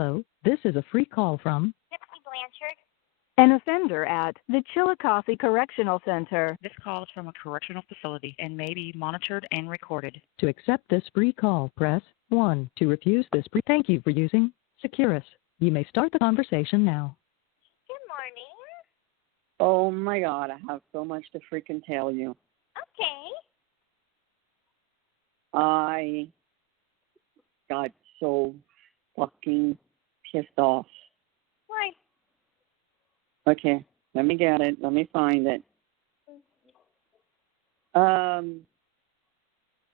Hello, this is a free call from Gypsy Blanchard. An offender at the Chillicothe Correctional Center. This call is from a correctional facility and may be monitored and recorded. To accept this free call, press 1. To refuse this free, thank you for using Securus. You may start the conversation now. Good morning. Oh my God, I have so much to freaking tell you. Okay. I got so fucking pissed off. Why? Okay, let me get it. Let me find it. Did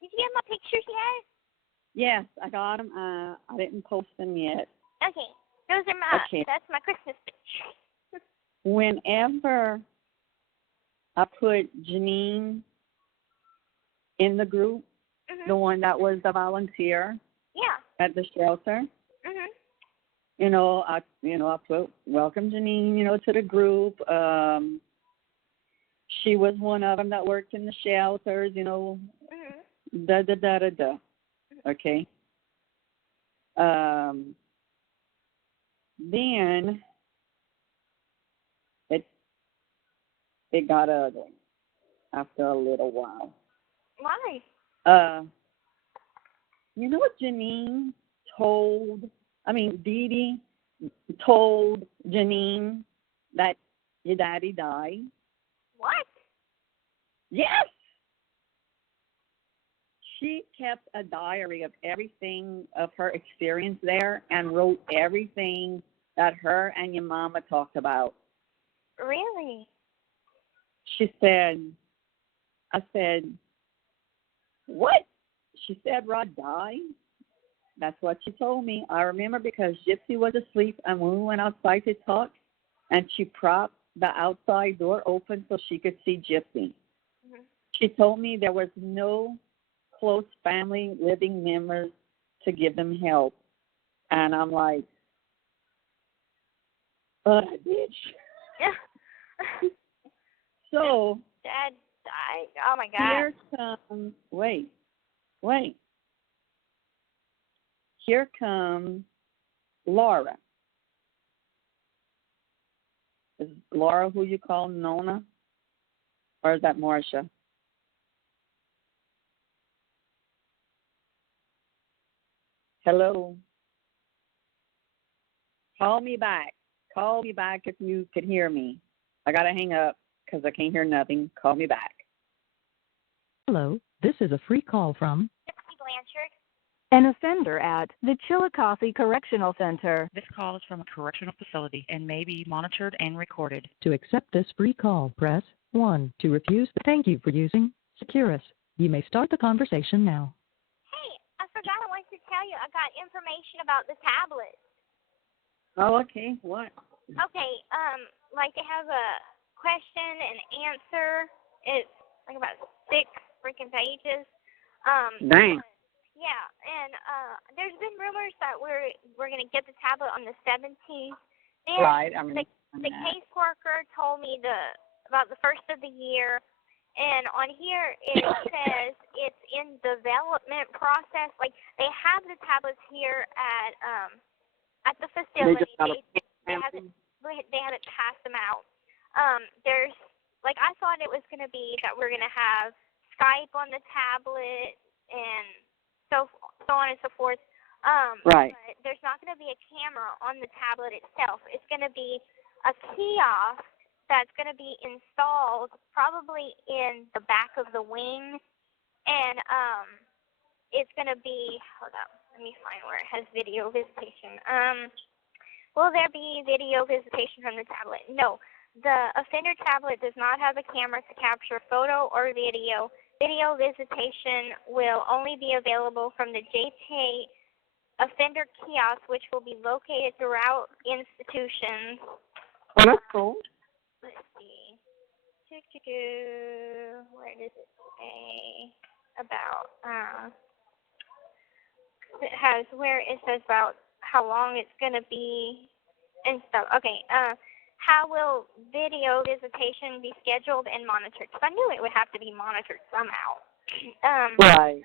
you get my pictures yet? Yes, I got them. I didn't post them yet. Okay. Those are my, Okay. That's my Christmas pictures. Whenever I put Janine in the group, Mm-hmm. the one that was the volunteer Yeah. at the shelter, Mm-hmm. I put welcome Janine, to the group. She was one of them that worked in the shelters, Mm-hmm. da. Okay. Then it got ugly after a little while. Why? You know what Janine DeeDee told Janine that your daddy died? What? Yes! She kept a diary of everything of her experience there and wrote everything that her and your mama talked about. Really? I said, what? She said Rod died? That's what she told me. I remember because Gypsy was asleep and when we went outside to talk and she propped the outside door open so she could see Gypsy. Mm-hmm. She told me there was no close family living members to give them help. And I'm like, bitch. Yeah. So Dad died. Oh my God. here comes, wait. Here comes Laura. Is Laura who you call Nona? Or is that Marcia? Hello? Call me back. Call me back if you could hear me. I got to hang up because I can't hear nothing. Call me back. Hello, this is a free call from Gypsy Blanchard. An offender at the Chillicothe Correctional Center. This call is from a correctional facility and may be monitored and recorded. To accept this free call, press 1. To refuse thank you for using Securus. You may start the conversation now. Hey, I forgot I wanted to tell you I got information about the tablet. Oh, okay. What? Okay, like they have a question and answer. It's like about 6 freaking pages. Dang. Yeah, and there's been rumors that we're gonna get the tablet on the 17th. Then Right. the caseworker told me about the first of the year, and on here it says it's in development process. Like they have the tablets here at the facility. They haven't passed them out. There's like I thought it was gonna be that we're gonna have Skype on the tablet and so on and so forth. Right. But there's not going to be a camera on the tablet itself. It's going to be a kiosk that's going to be installed probably in the back of the wing. And it's going to be, hold up, let me find where it has video visitation. Will there be video visitation from the tablet? No. The offender tablet does not have a camera to capture photo or video. Video visitation will only be available from the JTA offender kiosk, which will be located throughout institutions. Oh, that's cool. Let's see. Where does it say about? It has where it says about how long it's going to be and stuff. Okay. How will video visitation be scheduled and monitored? Because I knew it would have to be monitored somehow. Right.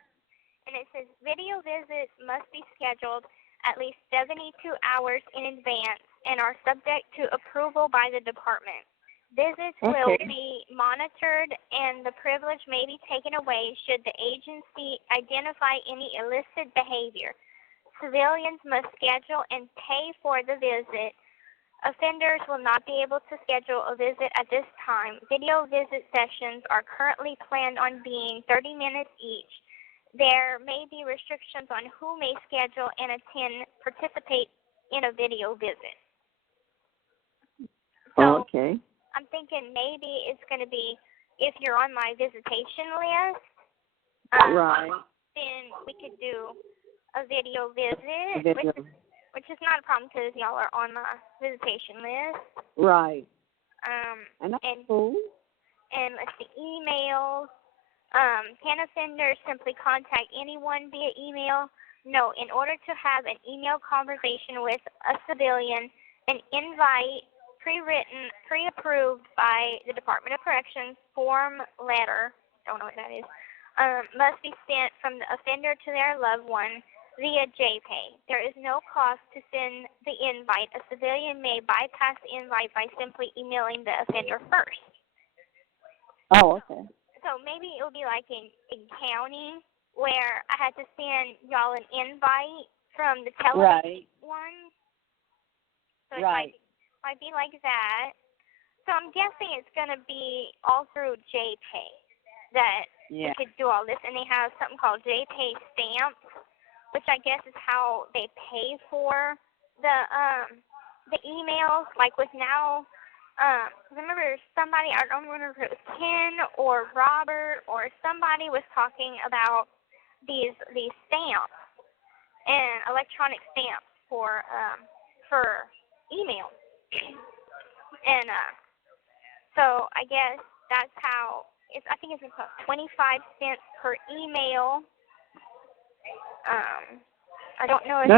And it says video visits must be scheduled at least 72 hours in advance and are subject to approval by the department. Visits will be monitored and the privilege may be taken away should the agency identify any illicit behavior. Civilians must schedule and pay for the visit. Offenders will not be able to schedule a visit at this time. Video visit sessions are currently planned on being 30 minutes each. There may be restrictions on who may schedule and participate in a video visit. So, I'm thinking maybe it's going to be if you're on my visitation list, then we could do a video visit, which is not a problem because y'all are on my visitation list. Right. And cool. And let's see, emails. Can offenders simply contact anyone via email? No. In order to have an email conversation with a civilian, an invite, pre-written, pre-approved by the Department of Corrections form letter, don't know what that is, must be sent from the offender to their loved one via JPay. There is no cost to send the invite. A civilian may bypass the invite by simply emailing the offender first. Oh, okay. So maybe it would be like in county where I had to send y'all an invite from the telephone one. So it might be like that. So I'm guessing it's going to be all through JPay that we could do all this. And they have something called JPay stamps, which I guess is how they pay for the emails. Like with now, I remember somebody, I don't remember if it was Ken or Robert or somebody was talking about these stamps and electronic stamps for email. And so I guess that's how it's. I think it's 25 cents per email. I don't know if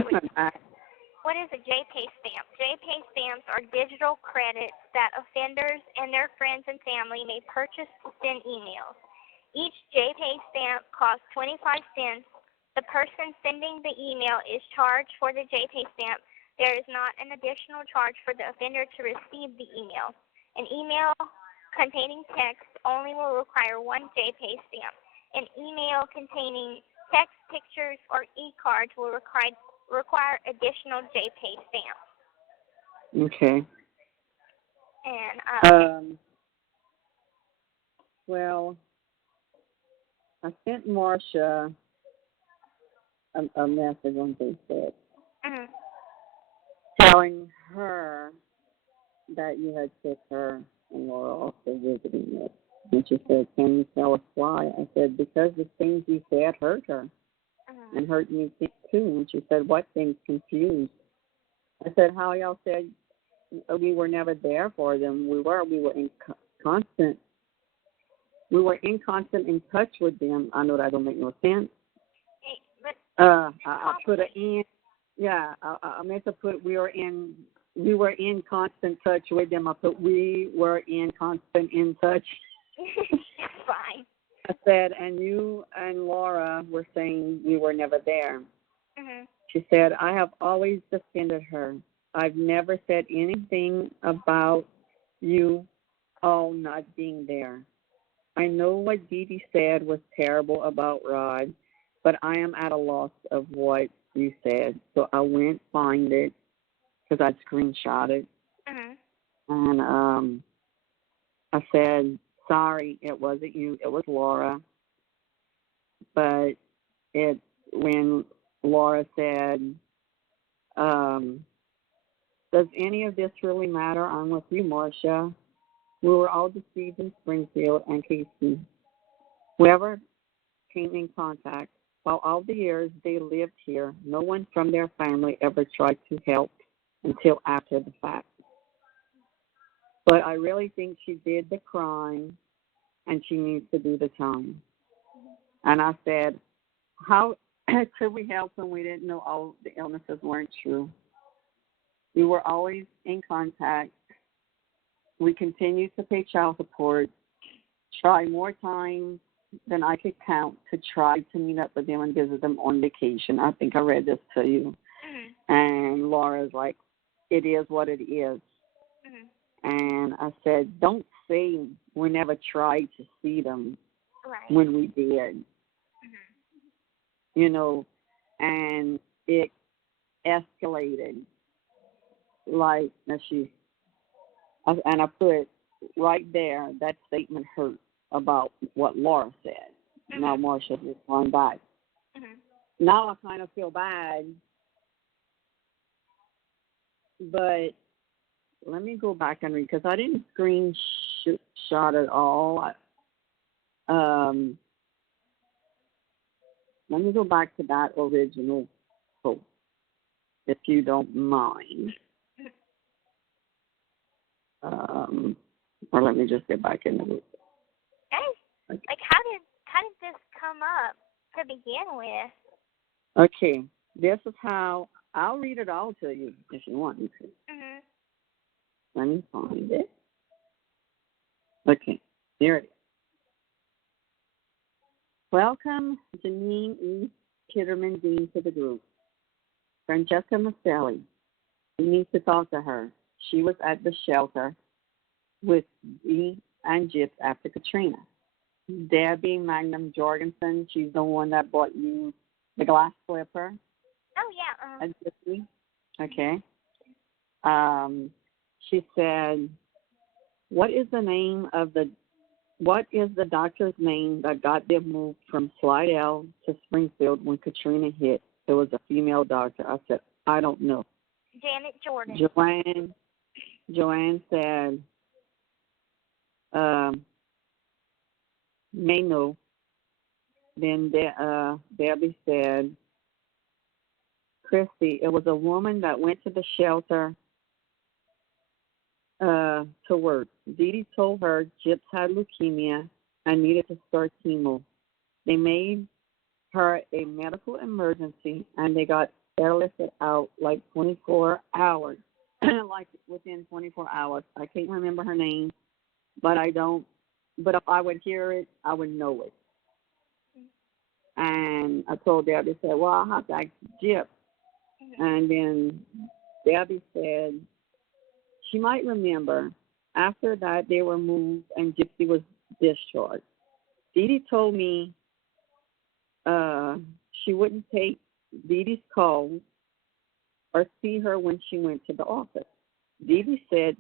what is a JPay stamp? JPay stamps are digital credits that offenders and their friends and family may purchase to send emails. Each JPay stamp costs 25 cents. The person sending the email is charged for the JPay stamp. There is not an additional charge for the offender to receive the email. An email containing text only will require one JPay stamp. An email containing text, pictures, or e-cards will require additional JPay stamps. Okay. And well, I sent Marcia a message on Facebook telling her that you had took her and Laura off the visiting list. And she said, "Can you tell us why?" I said, "Because the things you said hurt her and hurt me too." And she said, "What things?" Confused. I said, "How y'all said we were never there for them? We were in constant in touch with them." I know that don't make no sense. I put it in. Yeah, I meant to put we were in constant touch with them. I put we were in constant in touch. Fine. I said, and you and Laura were saying we were never there. She said, "I have always defended her. I've never said anything about you all not being there. I know what DeeDee said was terrible about Rod, but I am at a loss of what you said. So I went find it because I screenshot it. And I said, sorry, it wasn't you. It was Laura. But when Laura said, does any of this really matter? I'm with you, Marcia. We were all deceived in Springfield and Casey. Whoever came in contact, while all the years they lived here, no one from their family ever tried to help until after the fact. But I really think she did the crime and she needs to do the time." And I said, how could we help when we didn't know all the illnesses weren't true? We were always in contact. We continued to pay child support, try more times than I could count to try to meet up with them and visit them on vacation. I think I read this to you. And Laura's like, it is what it is. And I said, don't say we never tried to see them when we did. You know, and it escalated. Like, and I put right there, that statement hurt about what Laura said. Now Marsha just gone back. Now I kind of feel bad, but let me go back and read, because I didn't screenshot it all. Let me go back to that original post, if you don't mind. Or let me just get back in the loop. Okay. Like, how did this come up to begin with? Okay, this is how, I'll read it all to you if you want me to. Let me find it. Okay, here it is. Welcome, Janine E. Kitterman Dean, to the group. Francesca Maselli. You need to talk to her. She was at the shelter with me and Gyps after Katrina. Debbie Magnum Jorgensen, she's the one that bought you the glass slipper. Oh, yeah. Okay. She said, what is the doctor's name that got them moved from Slidell to Springfield when Katrina hit? It was a female doctor. I said, I don't know. Janet Jordan. Joanne said, may know. Then Debbie said, Kristy, it was a woman that went to the shelter to work. DeeDee told her Gyps had leukemia and needed to start chemo. They made her a medical emergency, and they got airlifted out like 24 hours, like within 24 hours. I can't remember her name, but if I would hear it, I would know it. And I told Debbie, I said, well, I'll have to ask Gyps. And then Debbie said she might remember. After that, they were moved and Gypsy was discharged. DeeDee told me she wouldn't take DeeDee's calls or see her when she went to the office. DeeDee said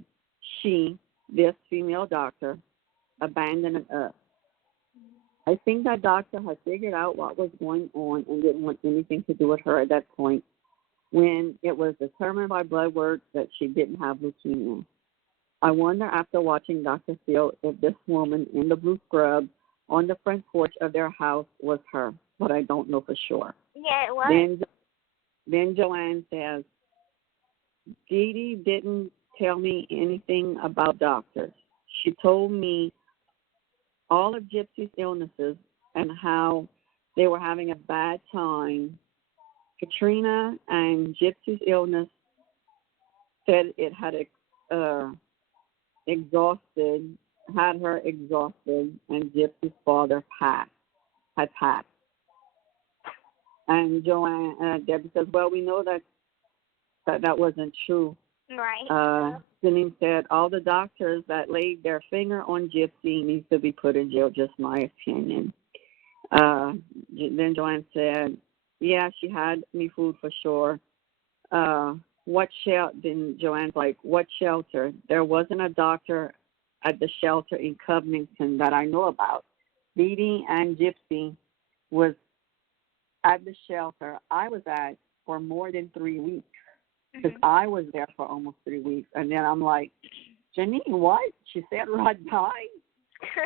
this female doctor, abandoned us. I think that doctor had figured out what was going on and didn't want anything to do with her at that point, when it was determined by blood work that she didn't have leukemia. I wonder, after watching Dr. Phil, if this woman in the blue scrub on the front porch of their house was her, but I don't know for sure. Yeah, it was. Then Joanne says, DeeDee didn't tell me anything about doctors. She told me all of Gypsy's illnesses and how they were having a bad time. Katrina and Gypsy's illness said it had had her exhausted, and Gypsy's father had passed. And Debbie says, well, we know that wasn't true. Right. Janine said, all the doctors that laid their finger on Gypsy needs to be put in jail, just my opinion. Then Joanne said, yeah, she had me food for sure. What shelter? Then Joanne's like, what shelter? There wasn't a doctor at the shelter in Covington that I know about. DeeDee and Gypsy was at the shelter I was at for more than 3 weeks, because I was there for almost 3 weeks. And then I'm like, Janine, what? She said Rod died?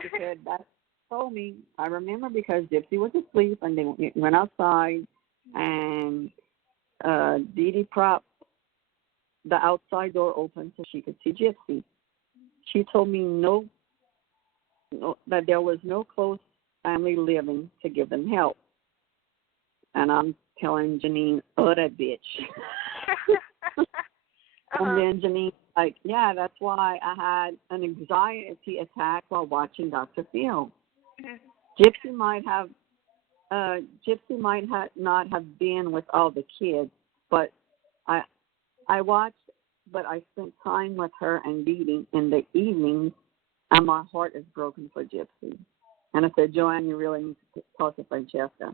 She said, that told me. I remember because Gypsy was asleep and they went outside, and DeeDee propped the outside door open so she could see Gypsy. She told me that there was no close family living to give them help. And I'm telling Janine, oh, that bitch. And then Janine's like, yeah, that's why I had an anxiety attack while watching Dr. Phil. Gypsy might not have been with all the kids, but I watched, but I spent time with her and DeeDee in the evenings, and my heart is broken for Gypsy. And I said, Joanne, you really need to talk to Francesca.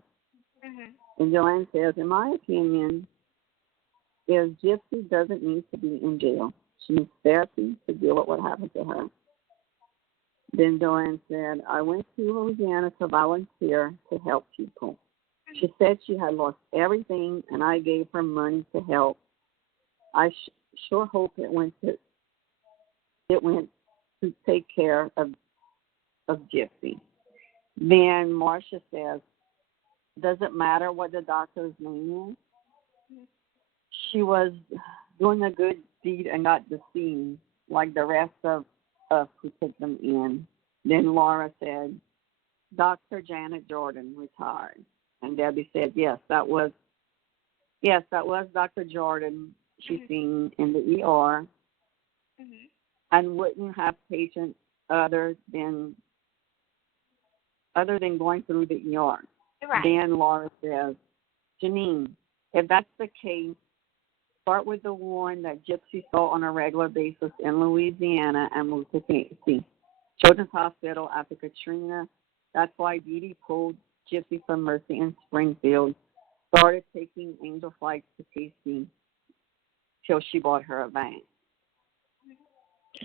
Mhm. And Joanne says, in my opinion, is Gypsy doesn't need to be in jail. She needs therapy to deal with what happened to her. Then Joanne said, I went to Louisiana to volunteer to help people. She said she had lost everything, and I gave her money to help. I sure hope it went to take care of Gypsy. Then Marcia says, does it matter what the doctor's name is? She was doing a good deed and got deceived, like the rest of us who took them in. Then Laura said, Dr. Janet Jordan retired. And Debbie said, yes, that was Dr. Jordan she's seen in the ER and wouldn't have patients other than going through the ER. Right. Then Laura says, Janine, if that's the case, start with the one that Gypsy saw on a regular basis in Louisiana and move to Casey. Children's Hospital after Katrina. That's why DeeDee pulled Gypsy from Mercy in Springfield, started taking angel flights to Casey till she bought her a van.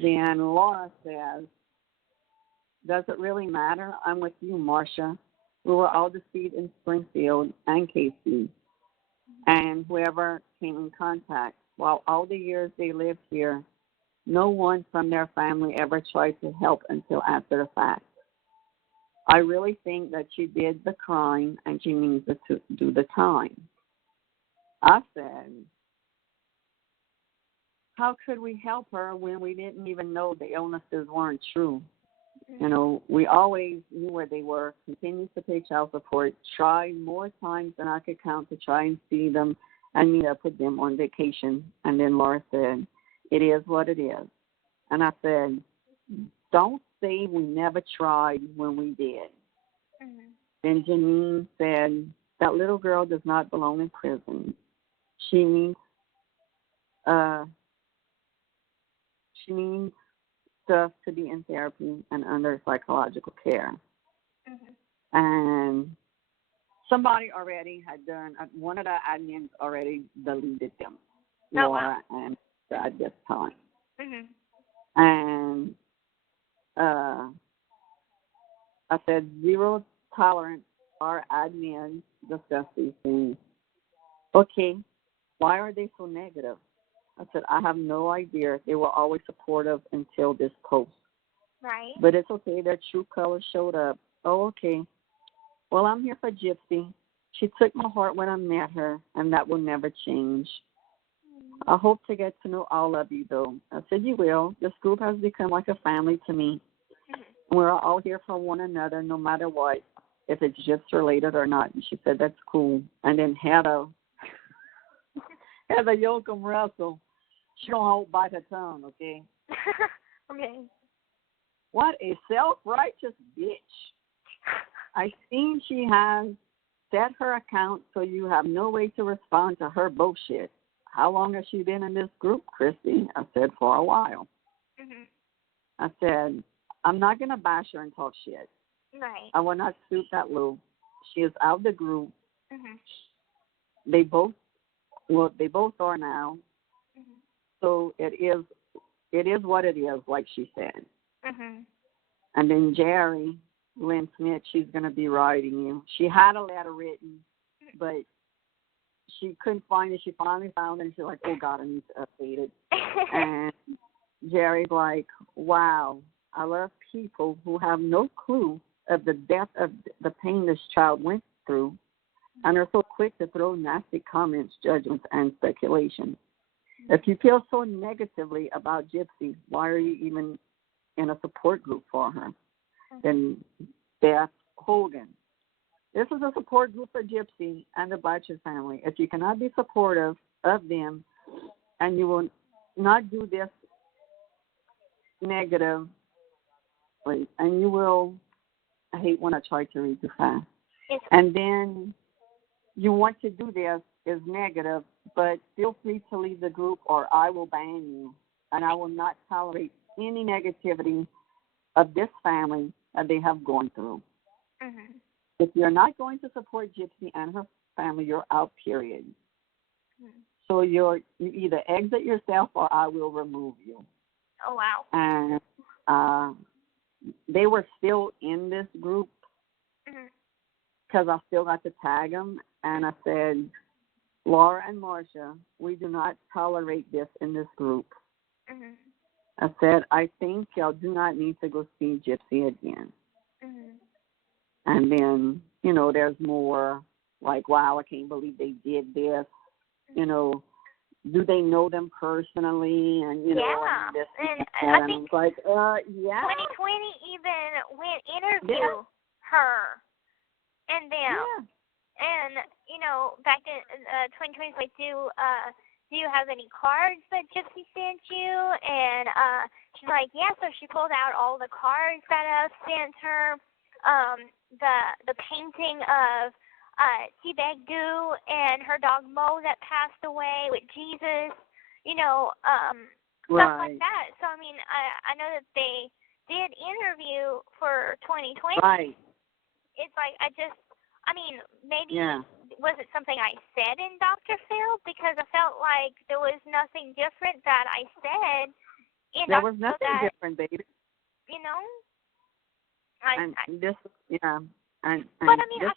Then Laura says, does it really matter? I'm with you, Marcia. We were all deceived in Springfield and Casey and whoever came in contact. While all the years they lived here, no one from their family ever tried to help until after the fact. I really think that she did the crime and she needs to do the time. I said, how could we help her when we didn't even know the illnesses weren't true? You know, we always knew where they were, continued to pay child support, tried more times than I could count to try and see them and meet up with them on vacation. And then Laura said, it is what it is. And I said, don't say we never tried when we did. Then Janine said, that little girl does not belong in prison. She needs stuff to be in therapy and under psychological care. And somebody already had done, one of the admins already deleted them, Laura and at this time. And I said, zero tolerance. Our admins discuss these things. Okay, why are they so negative? I said, I have no idea. They were always supportive until this post. Right. But it's okay. Their true colors showed up. Oh, okay. Well, I'm here for Gypsy. She took my heart when I met her, and that will never change. I hope to get to know all of you, though. I said, you will. This group has become like a family to me. We're all here for one another, no matter what, if it's just related or not. And she said, that's cool. And then Heather Yoakum Russell, she don't hold back her tongue, okay? Okay. What a self-righteous bitch. I seen she has set her account so you have no way to respond to her bullshit. How long has she been in this group, Kristy? I said, for a while. I said, I'm not going to bash her and talk shit. Right. I will not stoop that low. She is out of the group. They both are now. So it is what it is, like she said. And then Jerry Lynn Smith, she's going to be writing you. She had a letter written, but she couldn't find it. She finally found it, and she's like, oh, God, I need to update it. And Jerry's like, wow, I love people who have no clue of the depth of the pain this child went through and are so quick to throw nasty comments, judgments, and speculation. If you feel so negatively about Gypsy, why are you even in a support group for her? Then Beth Hogan. This is a support group for Gypsy and the Blatcher family. If you cannot be supportive of them and you will not do this negative, and you will, I hate when I try to read too fast. And then you want to do this is negative, but feel free to leave the group or I will ban you. And I will not tolerate any negativity of this family that they have gone through. Mhm. If you're not going to support Gypsy and her family, you're out, period. Mhm. So you either exit yourself or I will remove you. Oh wow. And they were still in this group Mhm. because I still got to tag them. And I said, Laura and Marcia, we do not tolerate this in this group. Mhm. I said, I think y'all do not need to go see Gypsy again. Mhm. And then, there's more like, wow, I can't believe they did this. Do they know them personally? And, Yeah. and this And and I that. think And it's like, yeah. 2020 even went interview her and them. Yeah. And, back in 2020, it's like, do you have any cards that Gypsy sent you? And she's like, yeah. So she pulled out all the cards that I sent her. The painting of Teabag Goo and her dog Mo that passed away with Jesus. Stuff like that. So I mean, I know that they did interview for 2020. Right. It's like maybe Yeah. was it something I said in Dr. Phil? Because I felt like there was nothing different that I said in There Dr. was nothing Phil different, baby. And but I mean, I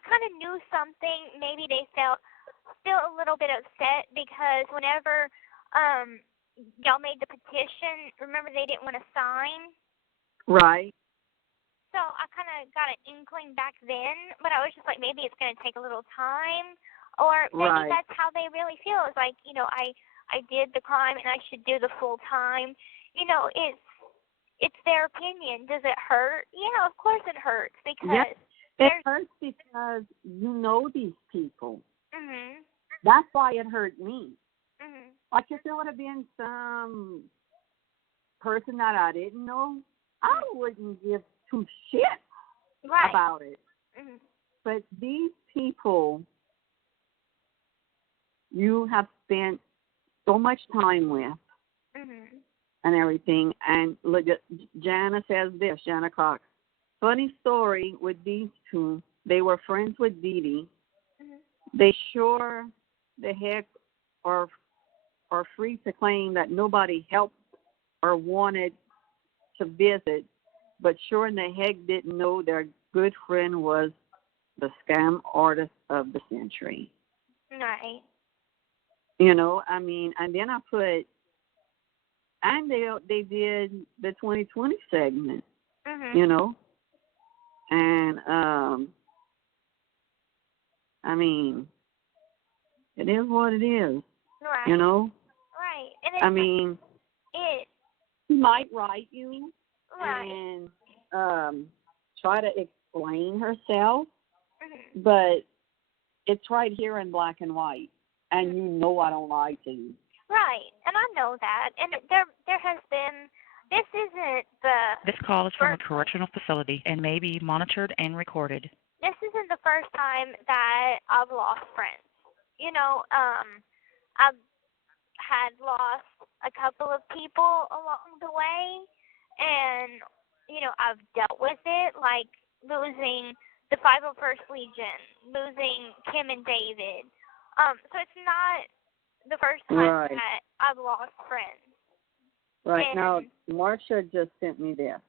kind of knew something. Maybe they felt still a little bit upset because whenever y'all made the petition, remember they didn't want to sign. Right. So I kind of got an inkling back then, but I was just like, maybe it's going to take a little time, or maybe that's how they really feel. It's like, I did the crime and I should do the full time. It's their opinion. Does it hurt? Yeah, of course it hurts because it hurts because you know these people. Mhm. That's why it hurt me. Mhm. Like if there would have been some person that I didn't know, I wouldn't give two shits about it. Mhm. But these people you have spent so much time with and everything. And look, Jana says this, Jana Cox. Funny story with these two. They were friends with DeeDee. They sure the heck are free to claim that nobody helped or wanted to visit, but sure in the heck didn't know their good friend was the scam artist of the century. Right. And then I put, and they did the 2020 segment, and it is what it is, Right. Right. And he might write you right. and try to explain herself, but it's right here in black and white, and I don't lie to you. Right, and I know that, and there has been. This isn't the. This call is from a correctional facility and may be monitored and recorded. This isn't the first time that I've lost friends. I've had lost a couple of people along the way, and I've dealt with it, like losing the 501st Legion, losing Kim and David. So it's not the first time that I've lost friends. Right. And, now, Marcia just sent me this.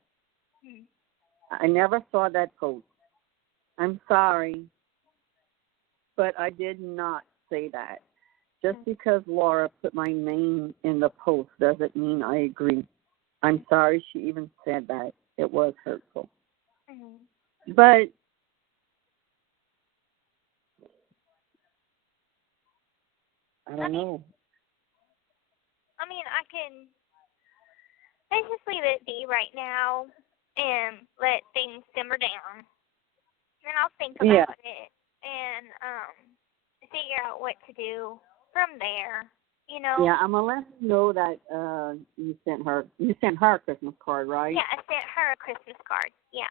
I never saw that post. I'm sorry, but I did not say that. Just because Laura put my name in the post doesn't mean I agree. I'm sorry she even said that. It was hurtful. But I don't know. I can. Let's just leave it be right now and let things simmer down. And I'll think about it and figure out what to do from there. Yeah, I'm gonna let her know that you sent her a Christmas card, right? Yeah, I sent her a Christmas card. Yeah.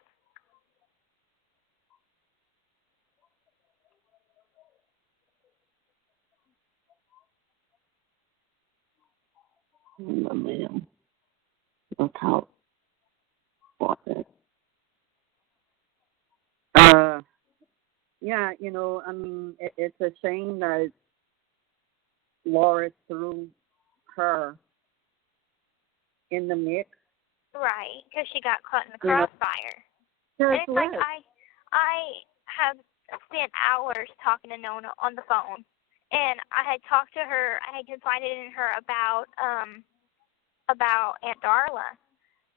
in the mail. Look out for it. Yeah, I mean, it's a shame that Laura threw her in the mix. Right, because she got caught in the You know, crossfire. And it's like I have spent hours talking to Nona on the phone, and I had talked to her. I had confided in her about Aunt Darla,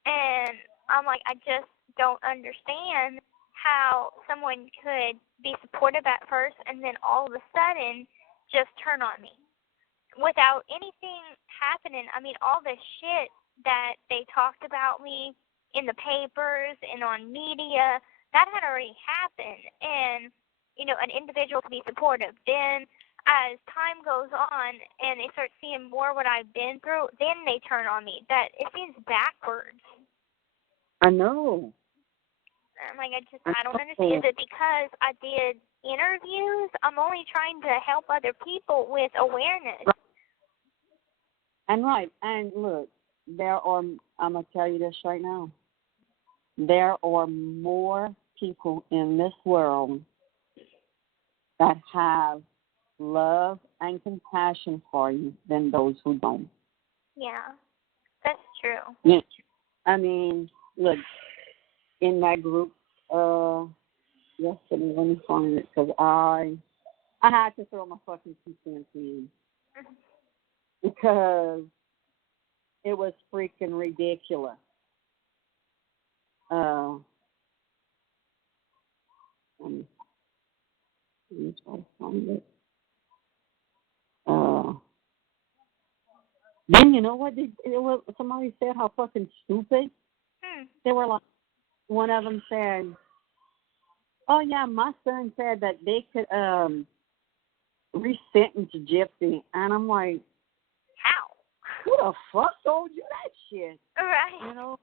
and I'm like, I just don't understand how someone could be supportive at first and then all of a sudden just turn on me without anything happening. I mean, all the shit that they talked about me in the papers and on media, that had already happened. And, an individual can be supportive. Then as time goes on and they start seeing more what I've been through, then they turn on me. That it seems backwards. I know. I'm like, I don't understand. Is it because I did interviews? I'm only trying to help other people with awareness. And look, I'm going to tell you this right now. There are more people in this world that have love and compassion for you than those who don't. Yeah, that's true. Yeah. I mean, look, in my group yesterday, let me find it, because I had to throw my fucking 2 cents in because it was freaking ridiculous. Let me try to find it. Then you know what? Somebody said how fucking stupid. They were like, one of them said, "Oh yeah, my son said that they could resentence Gypsy," and I'm like, how? Who the fuck told you that shit? Right.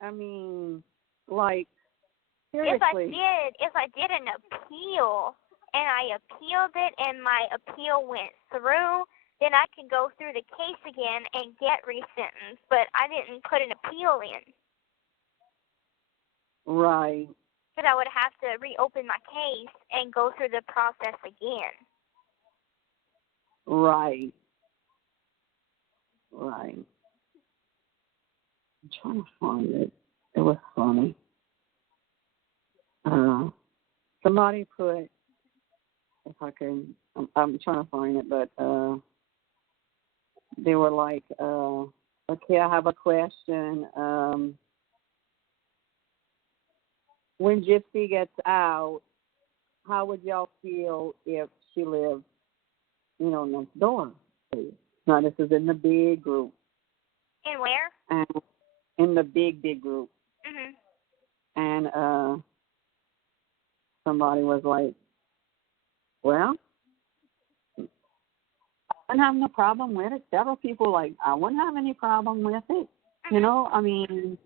I mean, like, seriously. If I did an appeal and I appealed it and my appeal went through, then I can go through the case again and get resentenced. But I didn't put an appeal in. Right. Because I would have to reopen my case and go through the process again. Right. I'm trying to find it. It was funny. Somebody put, if I can, I'm trying to find it, but they were like, okay, I have a question. When Gypsy gets out, how would y'all feel if she lived, next door? Now, this is in the big group. In where? And in the big group. Mhm. And somebody was like, well, I wouldn't have no problem with it. Several people like, I wouldn't have any problem with it. I mean,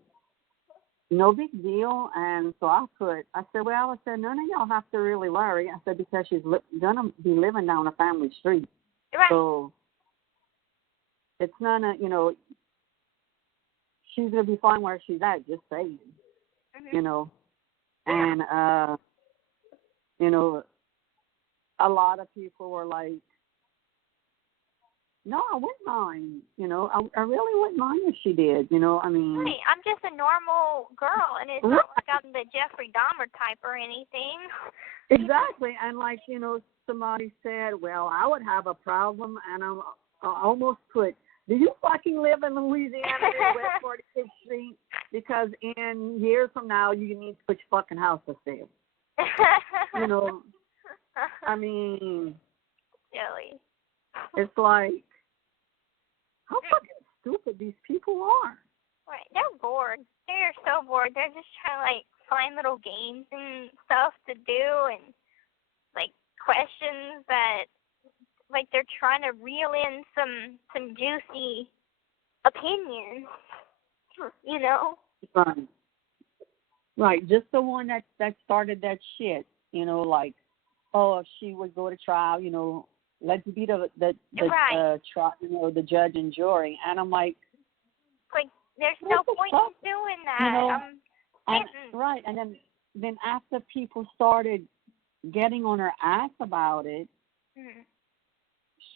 no big deal. And so I said, none of y'all have to really worry. I said, because she's going to be living down a family street. Right. So it's not she's going to be fine where she's at, just saying, Mhm. And, a lot of people were like, no, I wouldn't mind. I really wouldn't mind if she did. I mean. Right. I'm just a normal girl, and it's not like I'm the Jeffrey Dahmer type or anything. Exactly. And like, somebody said, well, I would have a problem, and I almost put, do you fucking live in Louisiana near West 46th Street? Because in years from now, you need to put your fucking house for sale. I mean. Silly. It's like, how fucking stupid these people are. Right. They're bored. They're so bored. They're just trying to, find little games and stuff to do and, questions that, they're trying to reel in some juicy opinions, Right. Just the one that started that shit, like, oh, if she would go to trial, let's be the Right. the judge and jury. And I'm like, there's what no the point fuck? in doing that. Right, and then after people started getting on her ass about it,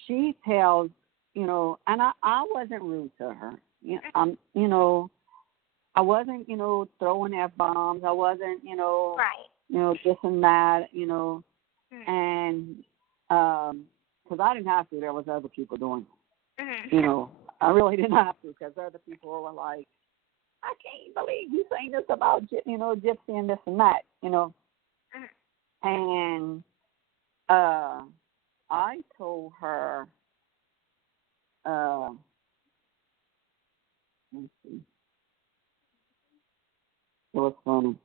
she tells, and I wasn't rude to her. I wasn't, throwing F-bombs. I wasn't, right. This and that, and because I didn't have to. There was other people doing it. I really didn't have to because other people were like, I can't believe you saying this about, Gypsy and this and that, And I told her, let's see, it was funny.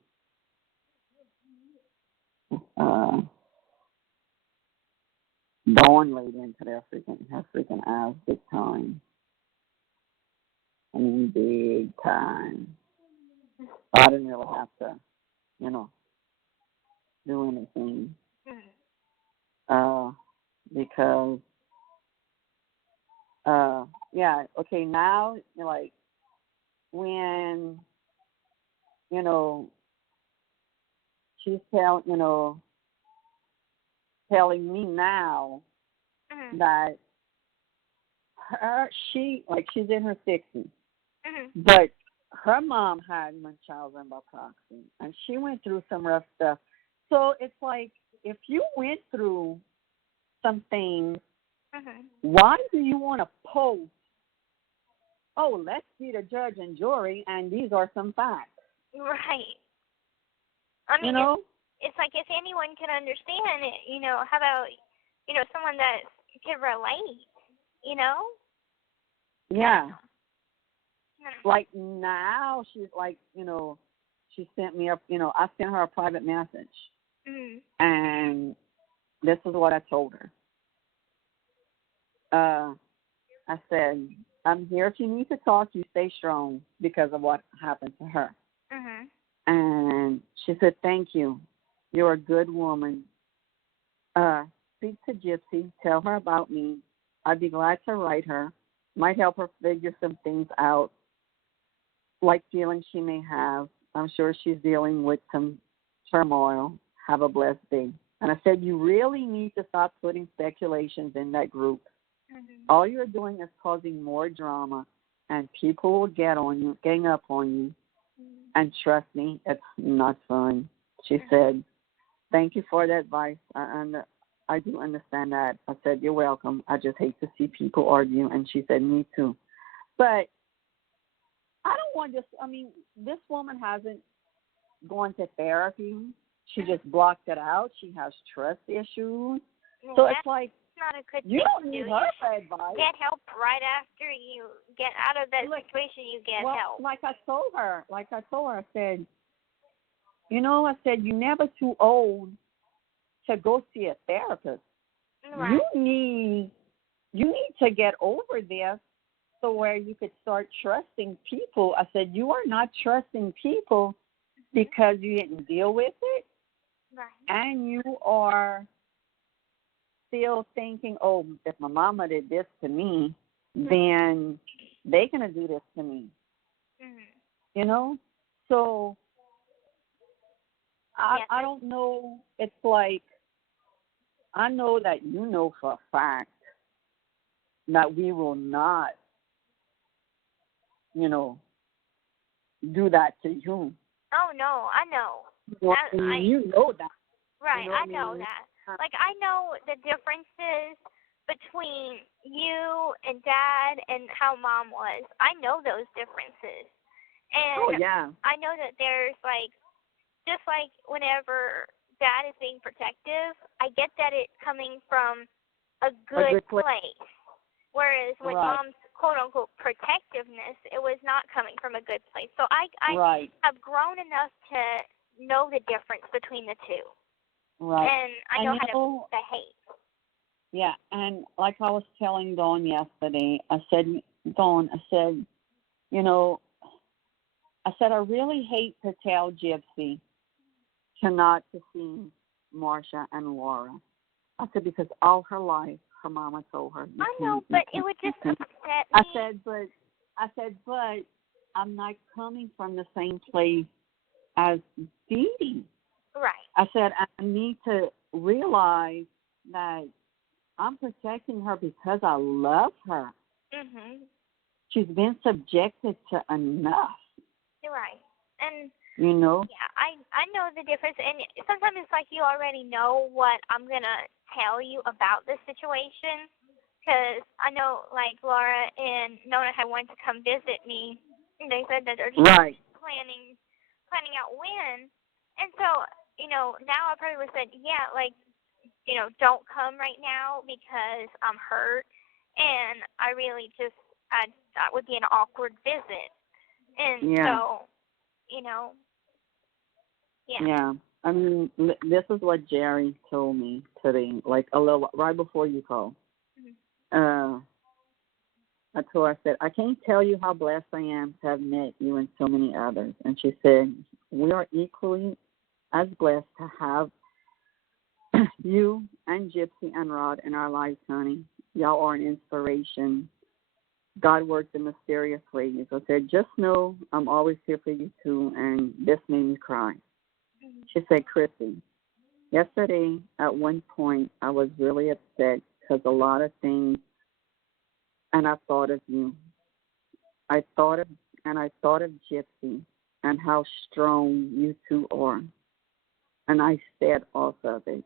Dawn laid into her freaking ass big time. I mean, big time. I didn't really have to, do anything. Because, yeah, okay, now, like, when, she's telling me now that she's in her 60s, but her mom had Munchausen by proxy, and she went through some rough stuff. So it's like, if you went through some things, why do you want to post, oh, let's be the judge and jury, and these are some facts? Right. I mean, it's like if anyone can understand it, how about, someone that can relate, Yeah. Like now she's like, she sent me I sent her a private message. And this is what I told her. I said, I'm here if you need to talk. You stay strong because of what happened to her. And she said, thank you. You're a good woman. Speak to Gypsy. Tell her about me. I'd be glad to write her. Might help her figure some things out, like feelings she may have. I'm sure she's dealing with some turmoil. Have a blessed day. And I said, you really need to stop putting speculations in that group. All you're doing is causing more drama, and people will gang up on you. And trust me, it's not fun. She said, thank you for the advice. I do understand that. I said, you're welcome. I just hate to see people argue. And she said, me too. But I don't want this woman hasn't gone to therapy. She just blocked it out. She has trust issues. So it's like, not a good you thing don't need to her for advice. Get help right after you get out of that situation. You get help. Like I told her, I said, I said, you're never too old to go see a therapist. Right. You need to get over this so where you could start trusting people. I said, you are not trusting people because you didn't deal with it. Right. And you are still thinking, oh, if my mama did this to me, then they're going to do this to me. So I don't know. It's like, I know that you know for a fact that we will not, do that to you. Oh, no, I know. You know that. Right, I know that. Like, I know the differences between you and Dad and how Mom was. I know those differences. And I know that there's, like, just like whenever Dad is being protective, I get that it's coming from a good place. Whereas with Mom's quote-unquote protectiveness, it was not coming from a good place. So I have grown enough to know the difference between the two. Right. And I know how to behave. Yeah, and like I was telling Dawn yesterday, I said, Dawn, I really hate to tell Gypsy not to see Marsha and Laura. I said, because all her life, her mama told her. I know, but it would just upset me. I said, but I'm not coming from the same place as DeeDee. Right. I said, I need to realize that I'm protecting her because I love her. Mhm. She's been subjected to enough. You're right. And you know? Yeah, I know the difference, and sometimes it's like you already know what I'm going to tell you about this situation, because I know, like, Laura and Nona had wanted to come visit me, and they said that they're just planning out when, and so, now I probably would have said, yeah, like, don't come right now because I'm hurt, and I really just, that would be an awkward visit, and so, Yeah. I mean, this is what Jerry told me today, like a little right before you called. Mm-hmm. I told her, I said, I can't tell you how blessed I am to have met you and so many others. And she said, we are equally as blessed to have you and Gypsy and Rod in our lives, honey. Y'all are an inspiration. God works in mysterious ways. I said, just know I'm always here for you too. And this made me cry. She said, Kristy, yesterday at one point I was really upset because a lot of things, and I thought of you. I thought of Gypsy and how strong you two are. And I fed off of it.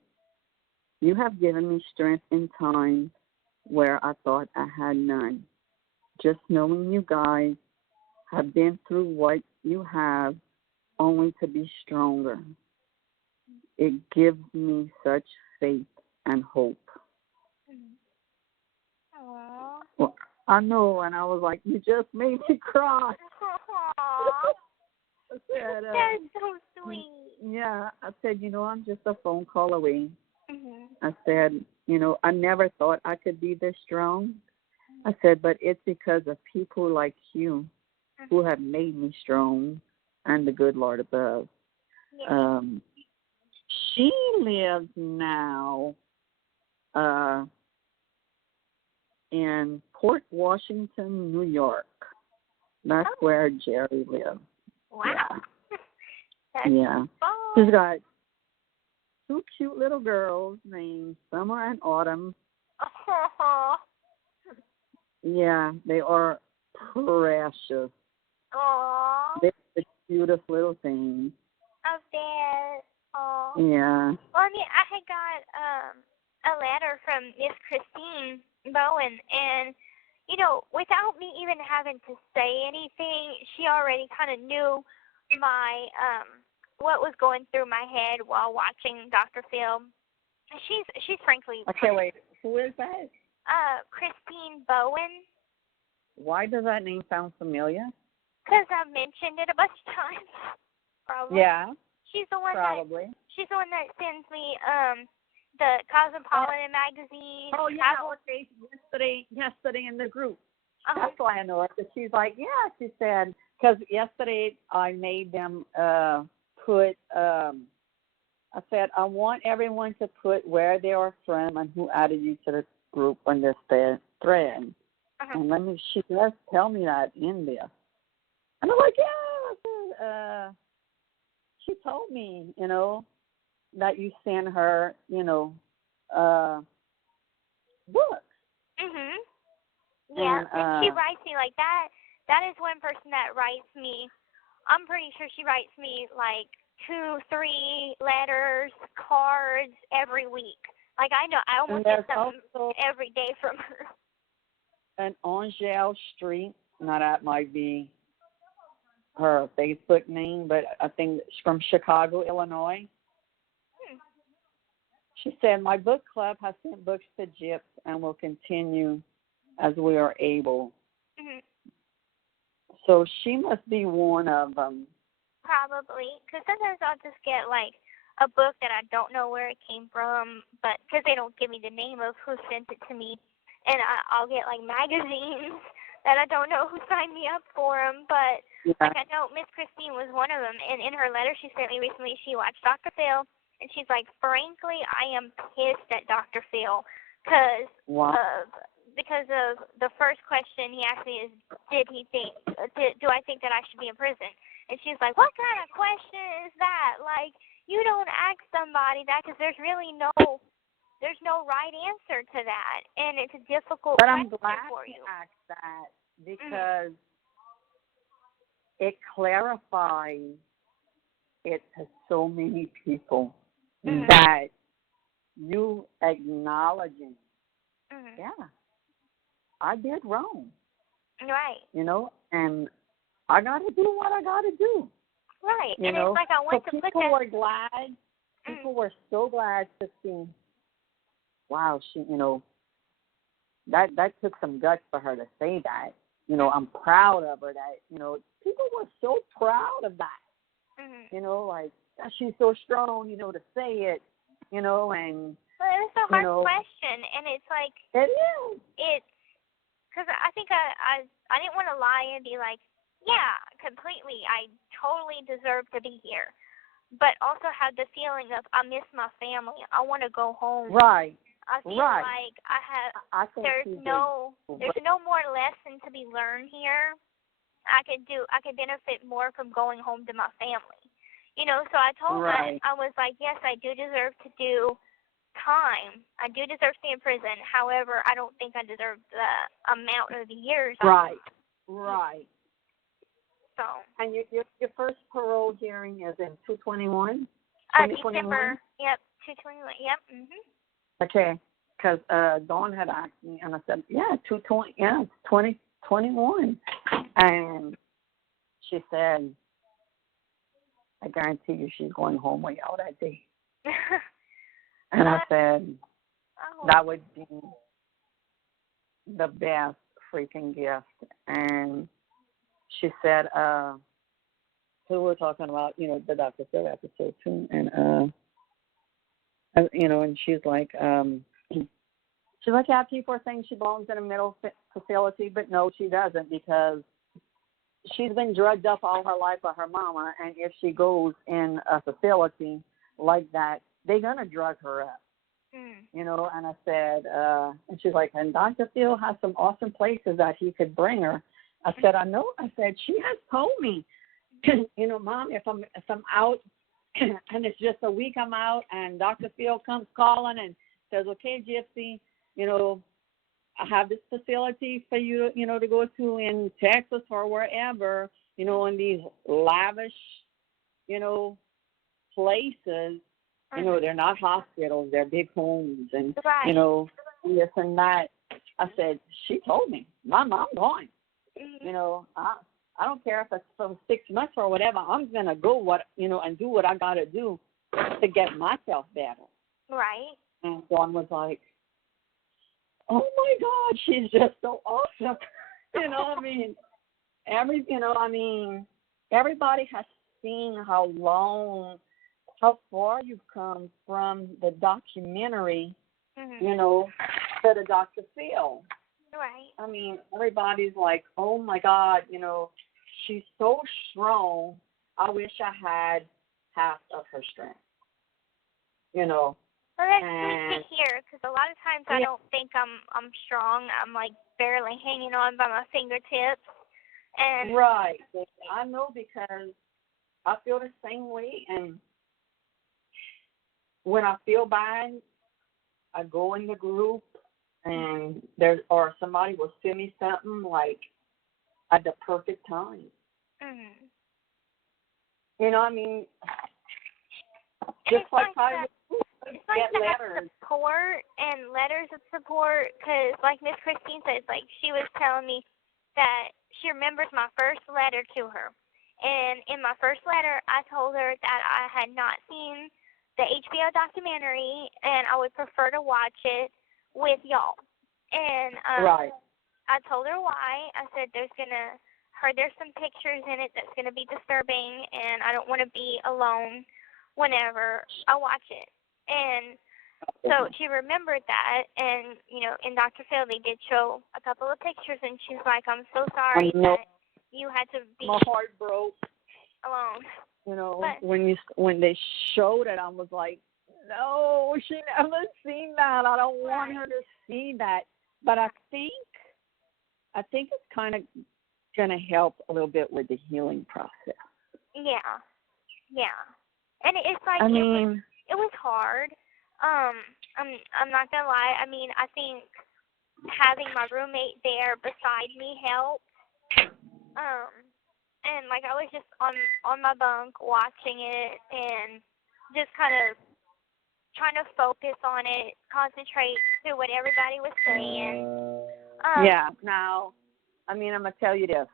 You have given me strength in times where I thought I had none. Just knowing you guys have been through what you have only to be stronger. It gives me such faith and hope. Aww. Well, I know, and I was like, you just made me cry. I said, that's so sweet. Yeah, I said, I'm just a phone call away. Mm-hmm. I said, I never thought I could be this strong. I said, but it's because of people like you who have made me strong and the good Lord above. Yeah. She lives now in Port Washington, New York. That's where Jerry lives. Wow. Yeah. Fun. She's got two cute little girls named Summer and Autumn. Aww. Yeah, they are precious. Aww. They're the cutest little things. I bet. Aww. Yeah. Well, I had got a letter from Miss Christine Bowen, and without me even having to say anything, she already kind of knew my what was going through my head while watching Dr. Phil. She's frankly. Okay, wait. Who is that? Christine Bowen. Why does that name sound familiar? Because I've mentioned it a bunch of times. Probably. Yeah. She's the one probably. She's the one that sends me the Cosmopolitan magazine. Oh yeah. Okay. Yesterday in the group. That's why I know her. Because she's like, yeah. She said because yesterday I made them put. I said I want everyone to put where they are from and who added you to the group on this thread. And she does tell me that in there. And I'm like, yeah. She told me, that you send her, books. Mhm. Yeah, and she And writes me like that. That is one person that writes me. I'm pretty sure she writes me like 2-3 letters, cards every week. Like I know I almost get something every day from her. And Angel Street, now that might be her Facebook name, but I think it's from Chicago, Illinois. She said, my book club has sent books to Gyps and will continue as we are able. Mm-hmm. So she must be one of them. Probably, because sometimes I'll just get like a book that I don't know where it came from, but because they don't give me the name of who sent it to me, and I'll get like magazines that I don't know who signed me up for them, but like I know Miss Christine was one of them, and in her letter she sent me recently, she watched Dr. Phil, and she's like, frankly, I am pissed at Dr. Phil because of the first question he asked me is, do I think that I should be in prison? And she's like, what kind of question is that? Like, you don't ask somebody that because there's no right answer to that, and it's a difficult but I'm question glad for you you. asked that because it clarifies it to so many people that you acknowledging, yeah, I did wrong. Right. You know, and I got to do what I got to do. Right. You and know? it's like I want so to put people that. were glad. People were so glad to see. Wow, she, you know, that took some guts for her to say that. You know, I'm proud of her. That, you know, people were so proud of that. You know, like she's so strong. You know, to say it. You know, and Well, it's a hard question, and it's like it is. It's because I think I didn't want to lie and be like, yeah, completely. I totally deserve to be here, but also had the feeling of I miss my family. I want to go home. Right. I feel like there's no more lesson to be learned here. I could benefit more from going home to my family. You know, so I told her, I was like, yes, I do deserve to do time. I do deserve to stay in prison. However, I don't think I deserve the amount of years. Right. So. And your first parole hearing is in 2/21? December. Yep, 2/21. Yep. Okay, because Dawn had asked me, and I said, yeah, 2/20. Yeah, 2021. And she said, I guarantee you she's going home without that day. And I said, that would be the best freaking gift. And she said, so we're talking about, you know, the Dr. Phil episode too. And, you know, and she's like, yeah, people are saying she belongs in a mental facility, but no, she doesn't, because she's been drugged up all her life by her mama, and if she goes in a facility like that, they're going to drug her up. You know, and I said, and she's like, and Dr. Phil has some awesome places that he could bring her. I said, I know. I said, she has told me, you know, Mom, if I'm out and it's just a week I'm out and Dr. Phil comes calling and says, okay, Gypsy, you know, I have this facility for you, you know, to go to in Texas or wherever, you know, in these lavish, you know, places. You know, they're not hospitals, they're big homes and, you know, this and that. I said, she told me, Mom, I'm going. You know, I don't care if it's for 6 months or whatever. I'm going to go, and do what I got to do to get myself better. Right. And Dawn was like, oh, my God, she's just so awesome. You know, everybody has seen how far you've come from the documentary, you know, to the Dr. Phil. Right. I mean, everybody's like, oh, my God, you know, she's so strong. I wish I had half of her strength, you know. Well, that's sweet to hear, because a lot of times I don't think I'm strong. I'm, like, barely hanging on by my fingertips. And right. I know, because I feel the same way, and when I feel bad, I go in the group, and or somebody will send me something like at the perfect time. You know, I mean, just like I it's nice to have support and letters of support, because like Miss Christine says, like she was telling me that she remembers my first letter to her, and in my first letter, I told her that I had not seen the HBO documentary, and I would prefer to watch it with y'all. And I told her why. I said there's some pictures in it that's gonna be disturbing, and I don't want to be alone whenever I watch it. And so she remembered that, and you know, in Dr. Phil they did show a couple of pictures, and she's like, I'm so sorry that you had to be. My heart broke. Alone. You know, when they showed it, I was like, No, she never seen that. I don't want her to see that. But I think it's kind of gonna help a little bit with the healing process. Yeah. And it's like I mean, it was hard. I'm not gonna lie. I mean, I think having my roommate there beside me helped. And like I was just on my bunk watching it and just kind of trying to focus on it, concentrate to what everybody was saying. yeah. Now, I mean, I'm gonna tell you this.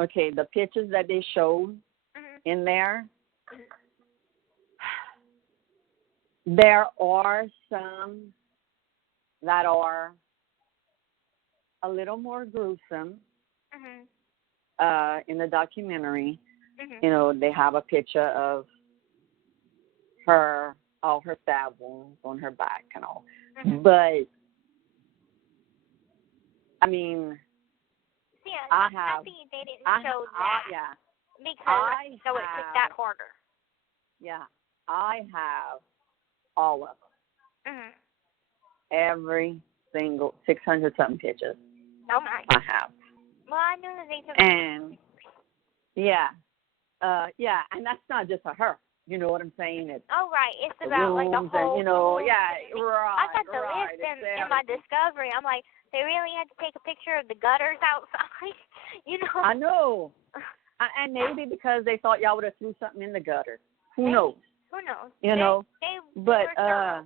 Okay, the pictures that they showed in there, there are some that are a little more gruesome. In the documentary, you know, they have a picture of her, all her stab wounds on her back and all. But I mean, I think they didn't show that. Because so it took that harder. Yeah, I have all of them. Every single 600 something pictures. Oh my. I have. Well, I knew that they took. And yeah, and that's not just for her. You know what I'm saying? It's right. It's about like the whole. And, right. I got the list in my discovery. I'm like, they really had to take a picture of the gutters outside. I know. And maybe because they thought y'all would have threw something in the gutter. Who knows? Who knows? You know. But I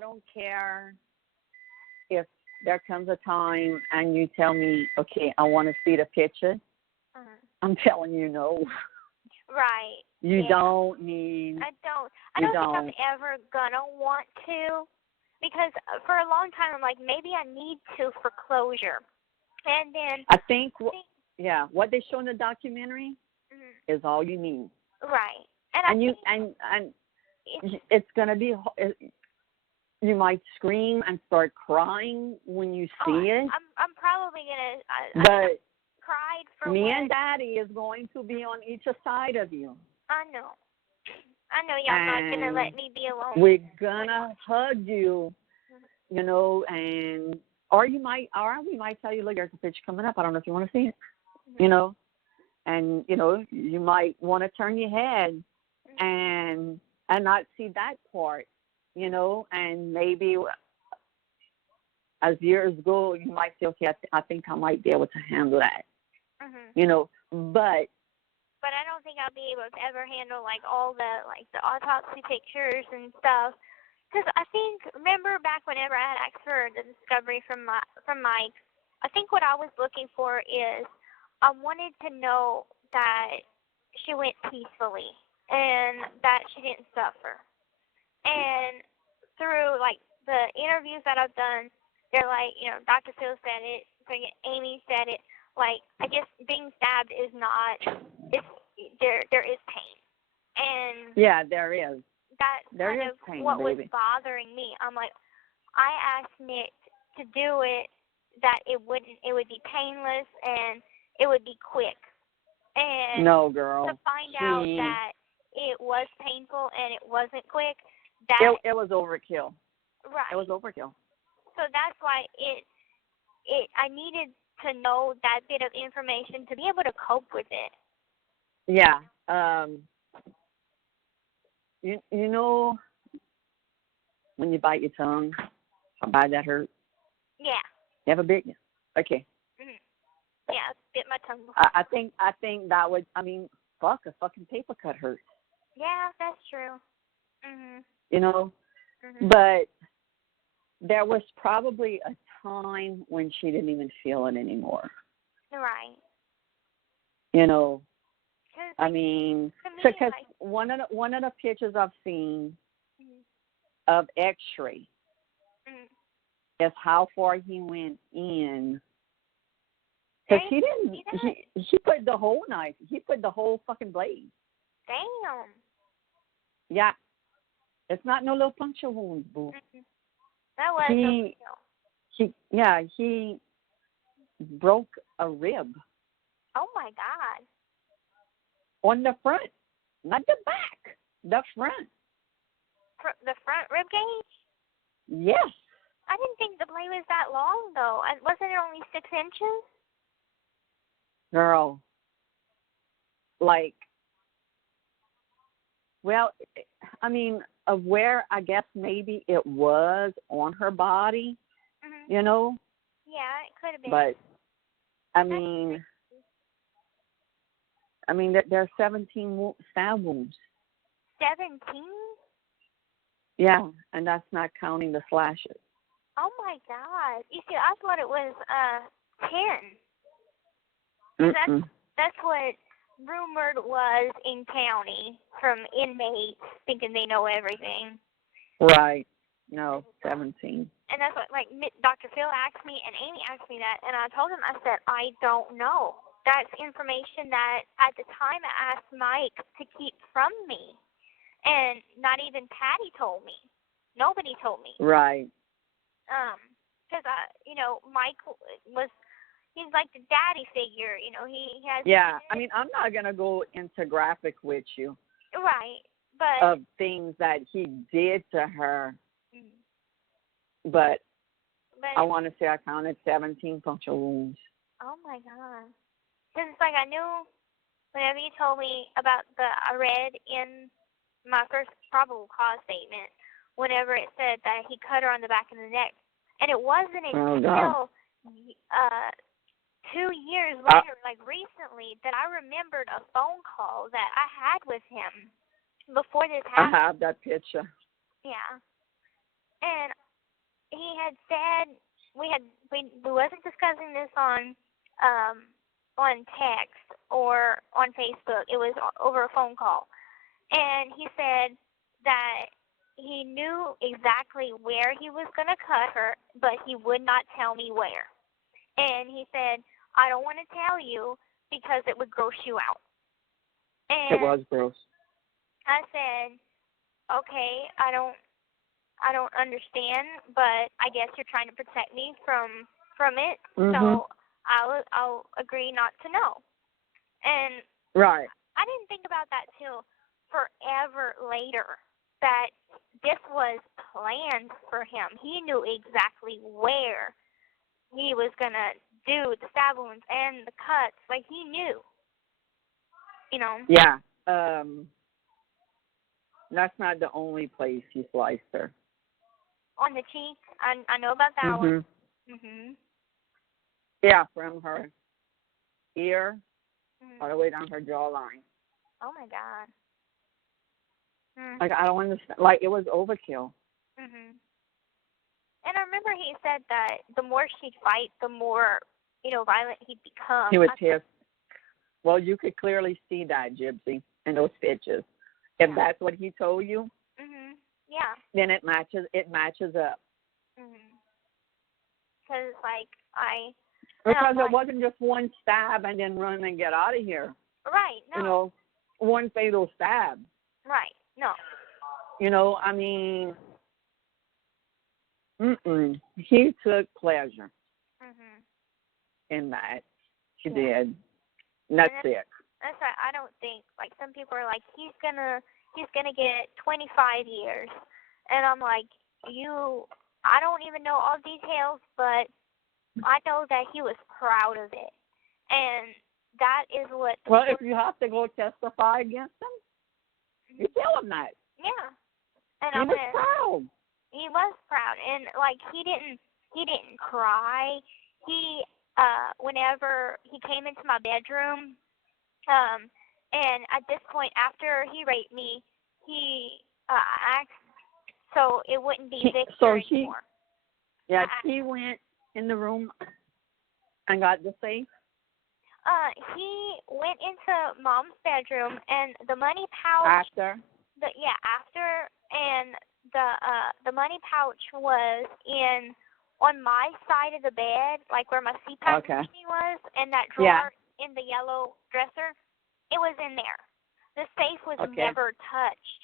don't care if there comes a time and you tell me, okay, I want to see the picture. I'm telling you no. Right. You don't need. I don't think I'm ever gonna want to, because for a long time I'm like, maybe I need to for closure. And then I think what they show in the documentary is all you need. Right. And it's gonna be. You might scream and start crying when you see it. I'm probably gonna. But cried for me and Daddy is going to be on each side of you. I know y'all not gonna let me be alone. We're gonna hug you, you know, and we might tell you, look, there's a picture coming up. I don't know if you want to see it, you know, and you know you might want to turn your head and not see that part, you know, and maybe as years go, you might say, okay, I think I might be able to handle that. You know, but I don't think I'll be able to ever handle like all the autopsy pictures and stuff, because I think, remember back whenever I had asked for the discovery from Mike, I think what I was looking for is I wanted to know that she went peacefully and that she didn't suffer. And through like the interviews that I've done, they're like, you know, Dr. Phil said it, Amy said it. Like, I guess being stabbed is not. There is pain, and there is. That's kind of pain, what baby. was bothering me. I'm like, I asked Nick to do it that it would be painless and it would be quick. And no, girl. To find out that it was painful and it wasn't quick, it was overkill. Right. It was overkill. So that's why I needed to know that bit of information to be able to cope with it. Yeah. You know when you bite your tongue, how bad that hurts? Yeah. You ever bit you? Okay. Yeah, I bit my tongue before. I think that would, I mean, a fucking paper cut hurts. Yeah, that's true. You know? But there was probably a time when she didn't even feel it anymore. Right. You know, like, I mean, because one of the pictures I've seen of X-ray is how far he went in. Because he didn't. He put the whole knife. He put the whole fucking blade. Damn. Yeah. It's not no little puncture wounds, boo. That was he broke a rib. Oh my God. On the front, not the back. The front. The front rib cage? Yes. I didn't think the blade was that long, though. Wasn't it only 6 inches? Girl. Like, well, I mean, of where I guess maybe it was on her body, you know? Yeah, it could have been. But, I mean, there are 17 stab wounds. 17? Yeah, and that's not counting the slashes. Oh, my God. You see, I thought it was 10. That's what rumored was in county from inmates thinking they know everything. Right. No, 17. And that's what, like, Dr. Phil asked me and Amy asked me that, and I told him, I said, I don't know. That's information that at the time I asked Mike to keep from me. And not even Patty told me. Nobody told me. Right. Because, Mike he's like the daddy figure, he has... Yeah, I mean, I'm not going to go into graphic with you. Right, but... Of things that he did to her. But I want to say I counted 17 puncture wounds. Oh, my God. Because it's like I knew whenever you told me about I read in my first probable cause statement, whenever it said that he cut her on the back of the neck. And it wasn't until 2 years later, like recently, that I remembered a phone call that I had with him before this happened. I have that picture. Yeah. And he had said we wasn't discussing this on text or on Facebook. It was over a phone call. And he said that he knew exactly where he was going to cut her, but he would not tell me where. And he said, I don't want to tell you because it would gross you out. And it was gross. I said, okay, I don't understand, but I guess you're trying to protect me from it. So I'll agree not to know. And right. I didn't think about that till forever later, that this was planned for him. He knew exactly where he was going to do the stab wounds and the cuts. Like, he knew, Yeah. That's not the only place he sliced her. On the cheek, I know about that one. Yeah, from her ear all the way down her jawline. Oh, my God. Like, I don't understand. Like, it was overkill. And I remember he said that the more she'd fight, the more, violent he'd become. He would tear. Well, you could clearly see that, Gypsy, in those pictures. If that's what he told you, yeah, then it matches up. Because, like, Because it wasn't just one stab and then run and get out of here. Right, no. One fatal stab. Right, no. I mean, he took pleasure in that. He did. And that's it. That's right. I don't think, like, some people are like, he's gonna get 25 years, and I'm like, I don't even know all details, but I know that he was proud of it, and that is what. Well, if you have to go testify against him, you tell him that. Yeah, and he was proud. He was proud, and like he didn't cry. He whenever he came into my bedroom, and at this point after he raped me, he asked so it wouldn't be Victor anymore. Yeah, he went in the room and got the safe. He went into Mom's bedroom and the money pouch. After, and the money pouch was on my side of the bed, like where my CPAP machine was, and that drawer in the yellow dresser, it was in there. The safe was never touched.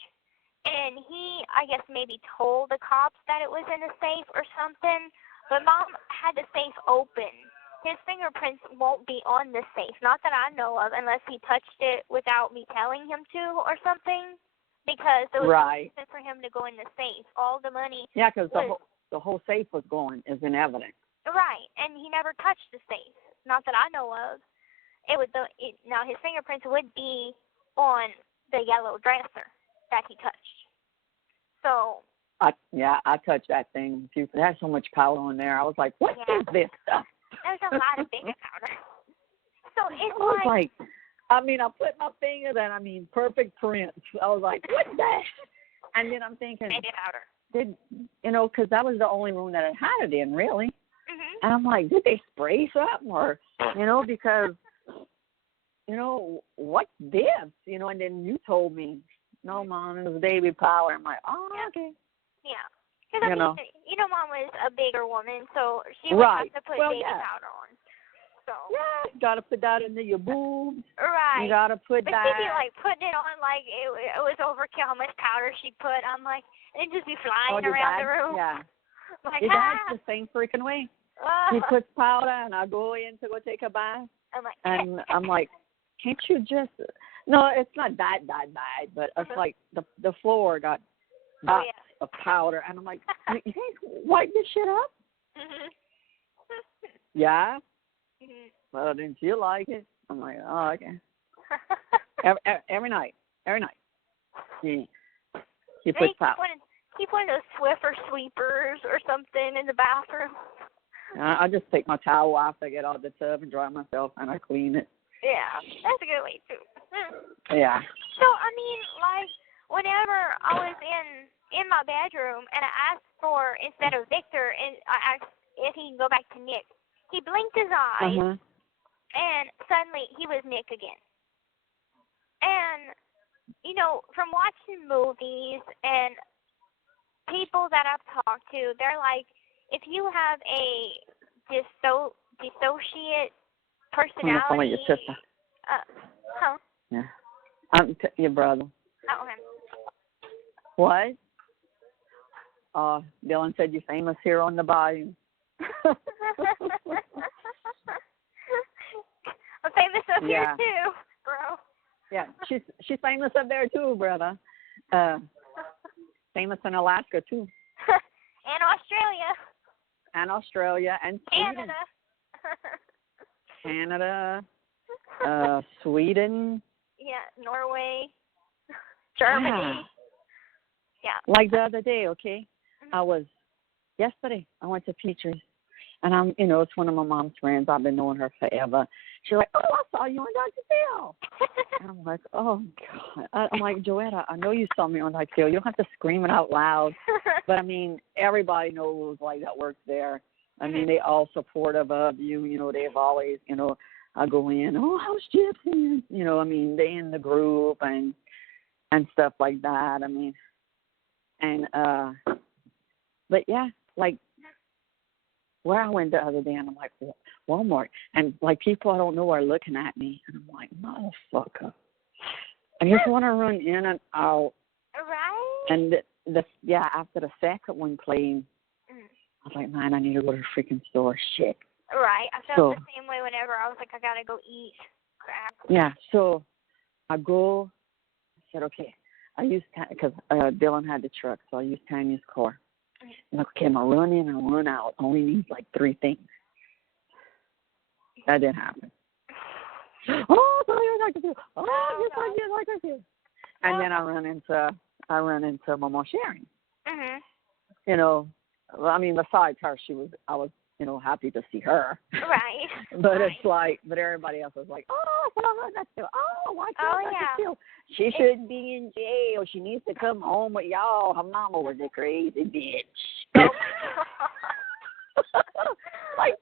And he, I guess, maybe told the cops that it was in the safe or something, but Mom had the safe open his fingerprints won't be on the safe. Not that I know of, unless he touched it without me telling him to or something. Because there was no reason for him to go in the safe. All the money. Yeah, because the whole safe was going is in evidence. Right, and he never touched the safe. Not that I know of. Now his fingerprints would be on the yellow dresser that he touched. So. I touched that thing. It had so much powder on there. I was like, what is this stuff? There's a lot of baby powder. So it's I put my fingers in, perfect prints. I was like, what's that? And then I'm thinking, baby powder. Because that was the only room that it had it in, really. Mm-hmm. And I'm like, did they spray something? Or, because, what's this? And then you told me, no, Mom, it was baby powder. I'm like, oh, okay. Yeah. Because, Mom was a bigger woman, so she would have to put baby powder on. So. Yeah, you got to put that into your boobs. Right. You got to put that. But she'd be, putting it on like it was overkill how much powder she put. I'm like, and it'd just be flying around the room. Yeah. Like, your dad's the same freaking way. He puts powder, and I go in to go take a bath. And I'm like, can't you just... No, it's not that bad, but it's like the floor got dots of powder. And I'm like, you can't wipe this shit up? Mm-hmm. Yeah? Mm-hmm. Well, didn't you like it? I'm like, oh, okay. every night. He puts powder. Keep one of those Swiffer sweepers or something in the bathroom. I just take my towel off, I get out of the tub and dry myself, and I clean it. Yeah, that's a good way, too. Yeah. So, whenever I was in my bedroom and I asked for, instead of Victor, and I asked if he can go back to Nick, he blinked his eyes, and suddenly he was Nick again. And, from watching movies and people that I've talked to, they're like, if you have a dissociate personality. I'm your sister. Huh? Yeah. I'm your brother. Oh, okay. What? Dylan said you're famous here on the bayou. I'm famous up here too, bro. Yeah, she's famous up there too, brother. Famous in Alaska too. And Australia. And Australia and Sweden. Canada. Sweden. Yeah, Norway. Germany. Yeah. Like the other day, okay? Yesterday, I went to Peaches. And it's one of my mom's friends. I've been knowing her forever. She's like, oh, I saw you on Dr. Phil. And I'm like, oh, God. I'm like, Joetta, I know you saw me on Dr. Phil. You don't have to scream it out loud. But, everybody knows, that works there. They all supportive of you. They've always, I go in, oh, how's Gypsy? They in the group and stuff like that. But, yeah, where I went the other day, and I'm like, Walmart, and people I don't know are looking at me, and I'm like, motherfucker, I just want to run in and out. Right. And after the second one played, I was like, man, I need to go to the freaking store. Shit. Right. I felt the same way whenever I was like, I gotta go eat. Crap. Yeah. So I go. I said, okay. I used because Dylan had the truck, so I used Tanya's car. I'm like, okay, I'm gonna run in and run out. Only needs 3 things. That didn't happen. Oh, I thought you were like to do. Oh, you thought you like to do. And then I run into Mama Sharon. Besides her, I was happy to see her. Right. But it's but everybody else was like, oh, that's still. Oh, why can't I still? She shouldn't be in jail. She needs to come home with y'all. Her mama was a crazy bitch.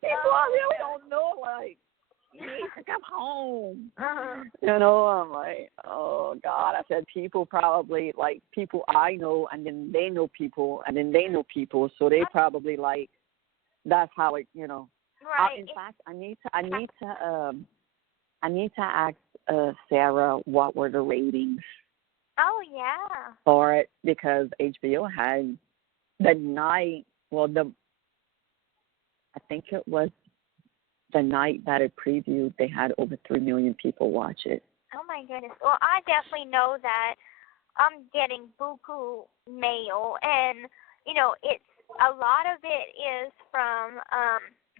People I really don't know, she needs to come home. I'm like, oh, God. I said, people probably, people I know, and then they know people, and then they know people, so they probably, that's how it, Right. In fact, I need to ask Sarah what were the ratings. Oh, yeah. For it, because HBO had the night. Well, I think it was the night that it previewed, they had over 3 million people watch it. Oh my goodness. Well, I definitely know that I'm getting buku mail, and it's a lot of it is from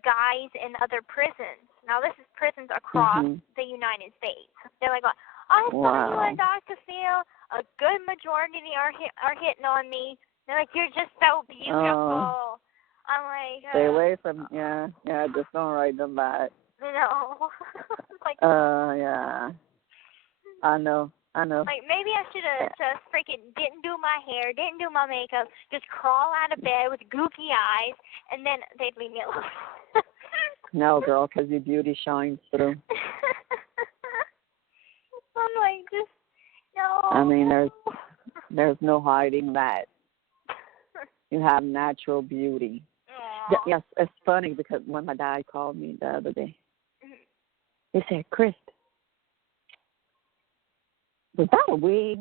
guys in other prisons. Now, this is prisons across the United States. They're like, I saw you at Dr. Phil. A good majority are hitting on me. They're like, you're just so beautiful. I'm like, stay away from, just don't write them back. No. Like, yeah. I know. Like, maybe I should have just freaking didn't do my hair, didn't do my makeup, just crawl out of bed with gooky eyes, and then they'd leave me alone. No, girl, because your beauty shines through. I'm like, just, no. I mean, there's no hiding that. You have natural beauty. Yes, it's funny because when my dad called me the other day, he said, Chris, was that a wig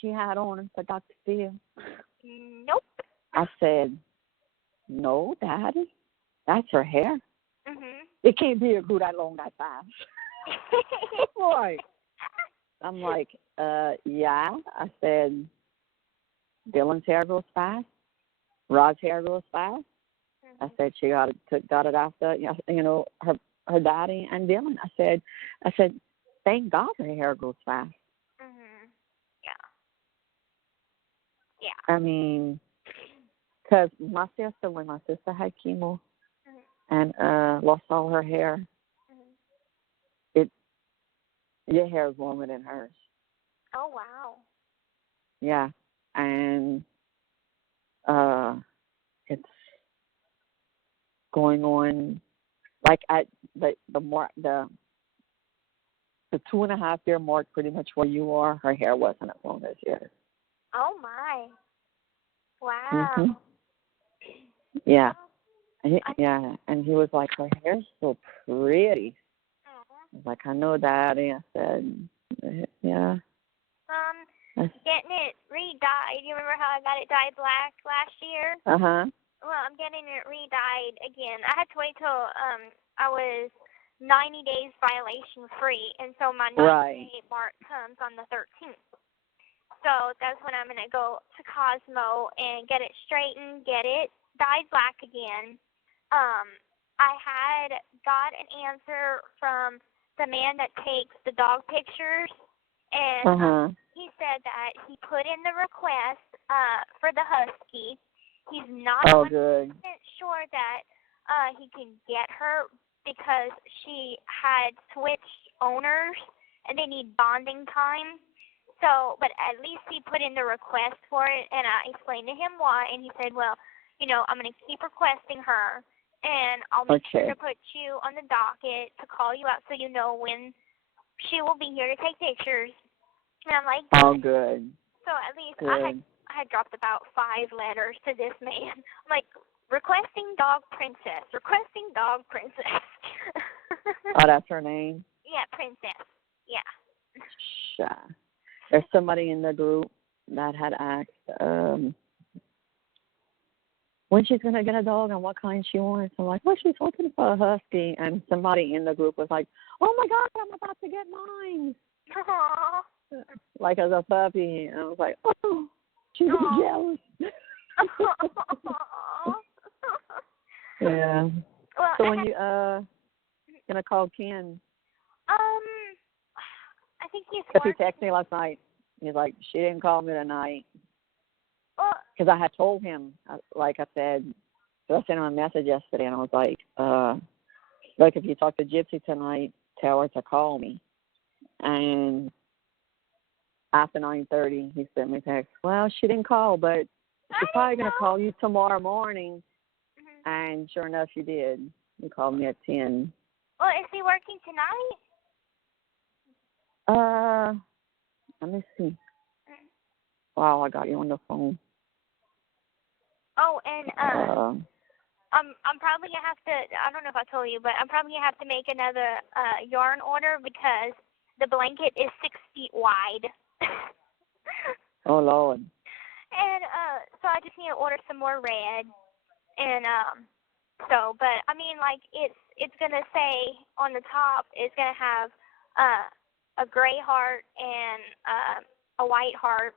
she had on for Dr. Phil? Nope. I said, no, Daddy, that's her hair. Mm-hmm. It can't be a glue that long, that fast. Boy. I'm like, yeah. I said, Dylan's hair grows fast. Rod's hair grows fast. Mm-hmm. I said she got it after, her daddy and Dylan. I said, thank God her hair grows fast. Mm-hmm. Yeah. I mean, because when my sister had chemo and lost all her hair, your hair is longer than hers. Oh, wow. Yeah. And it's going on, like at the 2.5 year mark, pretty much where you are, her hair wasn't as long as yours. Oh, my. Wow. Yeah. And he was like, her hair's so pretty. I was like, I know, Daddy. I said, yeah. Getting it re-dyed. You remember how I got it dyed black last year? Uh-huh. Well, I'm getting it re-dyed again. I had to wait till I was 90 days violation free, and so my 90-day mark comes on the 13th. So that's when I'm going to go to Cosmo and get it straightened, get it dyed black again. I had got an answer from the man that takes the dog pictures, and he said that he put in the request for the husky. He's not 100% sure that he can get her because she had switched owners and they need bonding time. So, but at least he put in the request for it, and I explained to him why, and he said, well, I'm going to keep requesting her, and I'll make sure to put you on the docket to call you out so you know when she will be here to take pictures. And I'm like, good. So at least I had dropped about 5 letters to this man. I'm like, requesting dog princess. Oh, that's her name? Yeah, princess. Yeah. Sure. There's somebody in the group that had asked when she's going to get a dog and what kind she wants. I'm like, well, she's hoping for a husky. And somebody in the group was like, oh, my God, I'm about to get mine. Aww. Like as a puppy. And I was like, oh, she's jealous. Yeah. Well, so when you going to call Ken? I think he's working. Because he texted me last night. He's like, she didn't call me tonight. Because I had told him, like I said, I sent him a message yesterday, and I was like, look, if you talk to Gypsy tonight, tell her to call me. And after 9:30, he sent me a text. Well, she didn't call, but she's probably going to call you tomorrow morning. And sure enough, she did. He called me at 10. Well, is he working tonight? Let me see. Wow, I got you on the phone. Oh, and I'm probably gonna have to. I don't know if I told you, but I'm probably gonna have to make another yarn order because the blanket is 6 feet wide. Oh Lord. And so I just need to order some more red, and So, but I mean, like it's gonna say on the top, it's gonna have a gray heart and a white heart,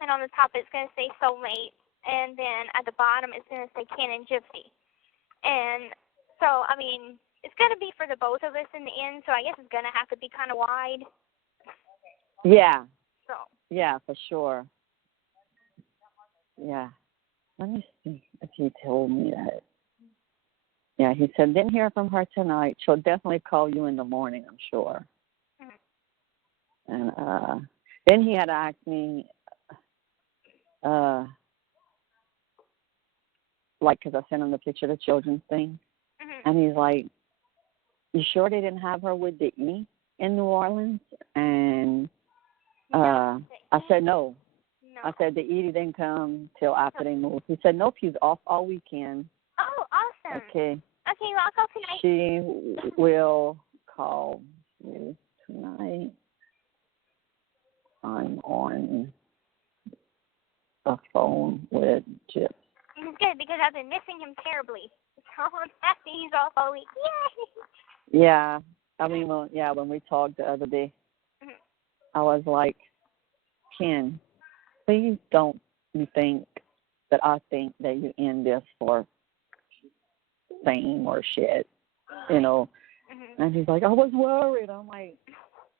and on the top it's gonna say soulmate, and then at the bottom it's gonna say Canon Gypsy. And so, I mean, it's gonna be for the both of us in the end. So I guess it's gonna have to be kind of wide. Yeah. So. Yeah, for sure. Yeah. Let me see if he told me that. Yeah, he said, didn't hear from her tonight. She'll definitely call you in the morning, I'm sure. Mm-hmm. And then he had asked me, like, because I sent him the picture of the children's thing. Mm-hmm. And he's like, you sure they didn't have her with DeeDee in New Orleans? And I said, no. I said, DeeDee didn't come till after they moved. He said, nope, he's off all weekend. Oh, awesome. Okay. Okay, well, I'll call tonight. She will call you tonight. I'm on the phone with Gypsy. It's good because I've been missing him terribly. So I'm happy he's off all week. Yay! Yeah. I mean, when we talked the other day, I was like, Ken, please don't you think that I think that you in this for fame or shit, you know. And he's like, I was worried. I'm like,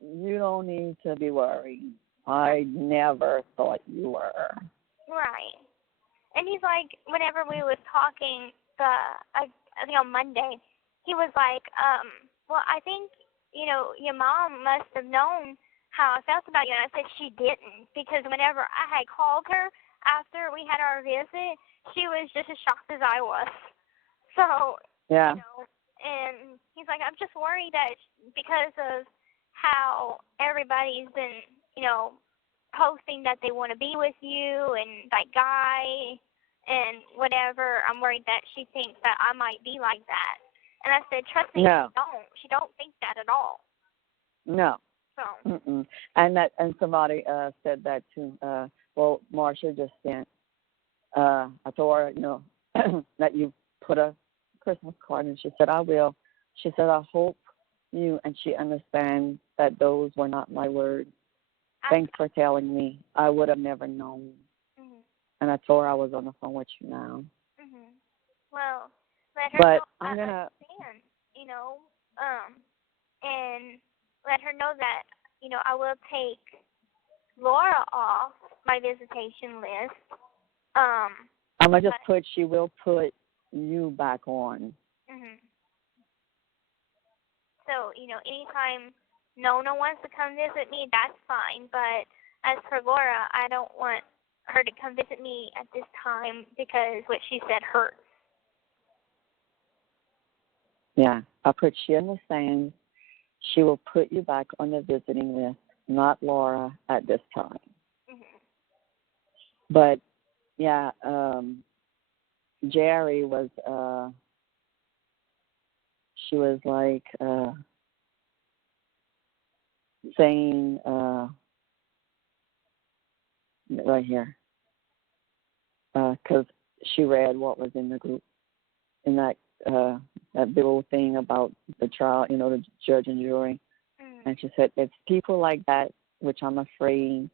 you don't need to be worried. I never thought you were. Right. And he's like, whenever we was talking, I think on Monday, he was like, well, I think, you know, your mom must have known how I felt about you. And I said she didn't, because whenever I had called her after we had our visit, she was just as shocked as I was. So, yeah. You know, and he's like, I'm just worried that because of how everybody's been, you know, posting that they want to be with you and like Guy and whatever, I'm worried that she thinks that I might be like that. And I said, trust me, no. She don't think that at all. No. So. Mm-mm. And somebody said that too. Well, Marsha just sent. I told her, you know, that you put a Christmas card, and she said, I will. She said, I hope you and she understands that those were not my words. Thanks for telling me. I would have never known. Mm-hmm. And I told her I was on the phone with you now. Mm-hmm. Well, let her but know I'm gonna understand, you know, and let her know that, you know, I will take Laura off my visitation list. I'm gonna just put, she will put you back on. Mhm. So, you know, anytime Nona wants to come visit me, that's fine. But as for Laura, I don't want her to come visit me at this time because what she said hurts. Yeah, I put she understands. She will put you back on the visiting list, not Laura at this time. Mm-hmm. But yeah, Jerry was. She was like saying right here, because she read what was in the group, in that big old thing about the trial, you know, the judge and jury. Mm-hmm. And she said, it's people like that which I'm afraid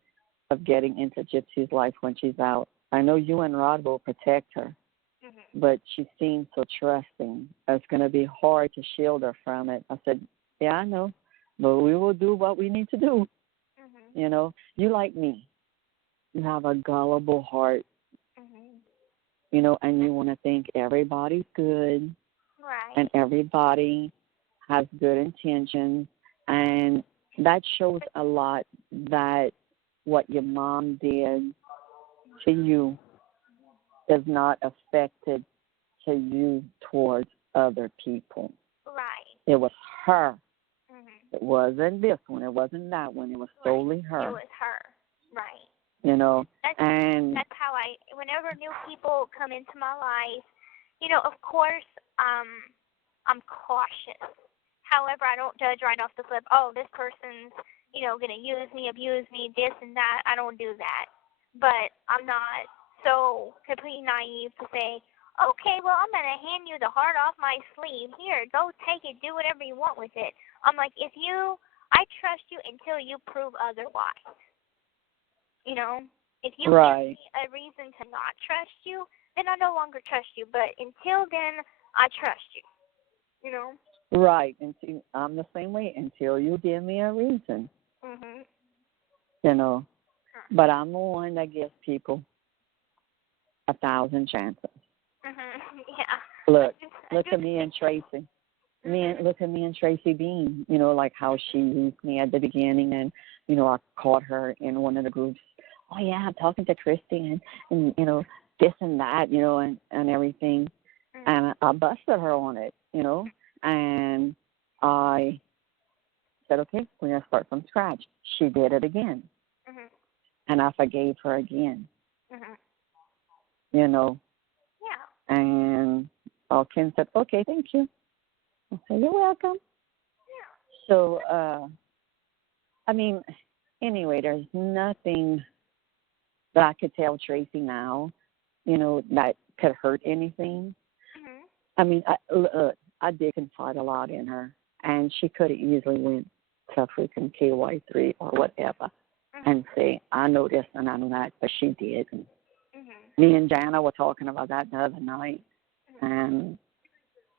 of getting into Gypsy's life when she's out. I know you and Rod will protect her, mm-hmm. but she seems so trusting. It's going to be hard to shield her from it. I said, yeah, I know, but we will do what we need to do. Mm-hmm. You know, you like me. You have a gullible heart, mm-hmm. you know, and you want to think everybody's good, right. and everybody has good intentions, and that shows a lot that what your mom did to you is not affected to you towards other people. Right. It was her. Mm-hmm. It wasn't this one. It wasn't that one. It was solely her. It was her. Right. You know, that's how whenever new people come into my life, you know, of course, I'm cautious. However, I don't judge right off the flip, oh, this person's, you know, going to use me, abuse me, this and that. I don't do that. But I'm not so completely naive to say, okay, well, I'm going to hand you the heart off my sleeve. Here, go take it. Do whatever you want with it. I'm like, I trust you until you prove otherwise. You know, if you Right. give me a reason to not trust you, then I no longer trust you. But until then, I trust you. You know? Right. And I'm the same way until you give me a reason. Mhm. You know. But I'm the one that gives people 1,000 chances. Mhm. Yeah. Look at me and Tracy. Look at me and Tracy Bean. You know, like how she used me at the beginning, and you know, I caught her in one of the groups. Oh yeah, I'm talking to Kristy, and you know, this and that, you know, and everything. And I busted her on it, you know, and I said, okay, we're gonna start from scratch. She did it again, and I forgave her again. You know. Yeah. And Ken said, okay, thank you. I said, you're welcome. Yeah. So, I mean, anyway, there's nothing that I could tell Tracy now, you know, that could hurt anything. I mean, I did confide a lot in her, and she could have easily went to freaking KY3 or whatever and say, I know this and I know that, but she didn't. Me and Jana were talking about that the other night, and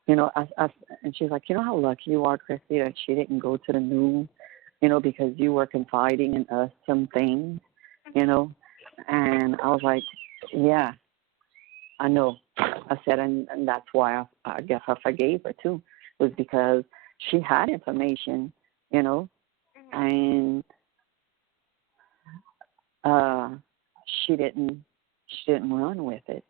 you know, and she's like, you know how lucky you are, Kristy, that she didn't go to the news, you know, because you were confiding in us some things, you know. And I was like, yeah, I know. I said, and that's why I guess I forgave her too, was because she had information, you know, and she didn't run with it.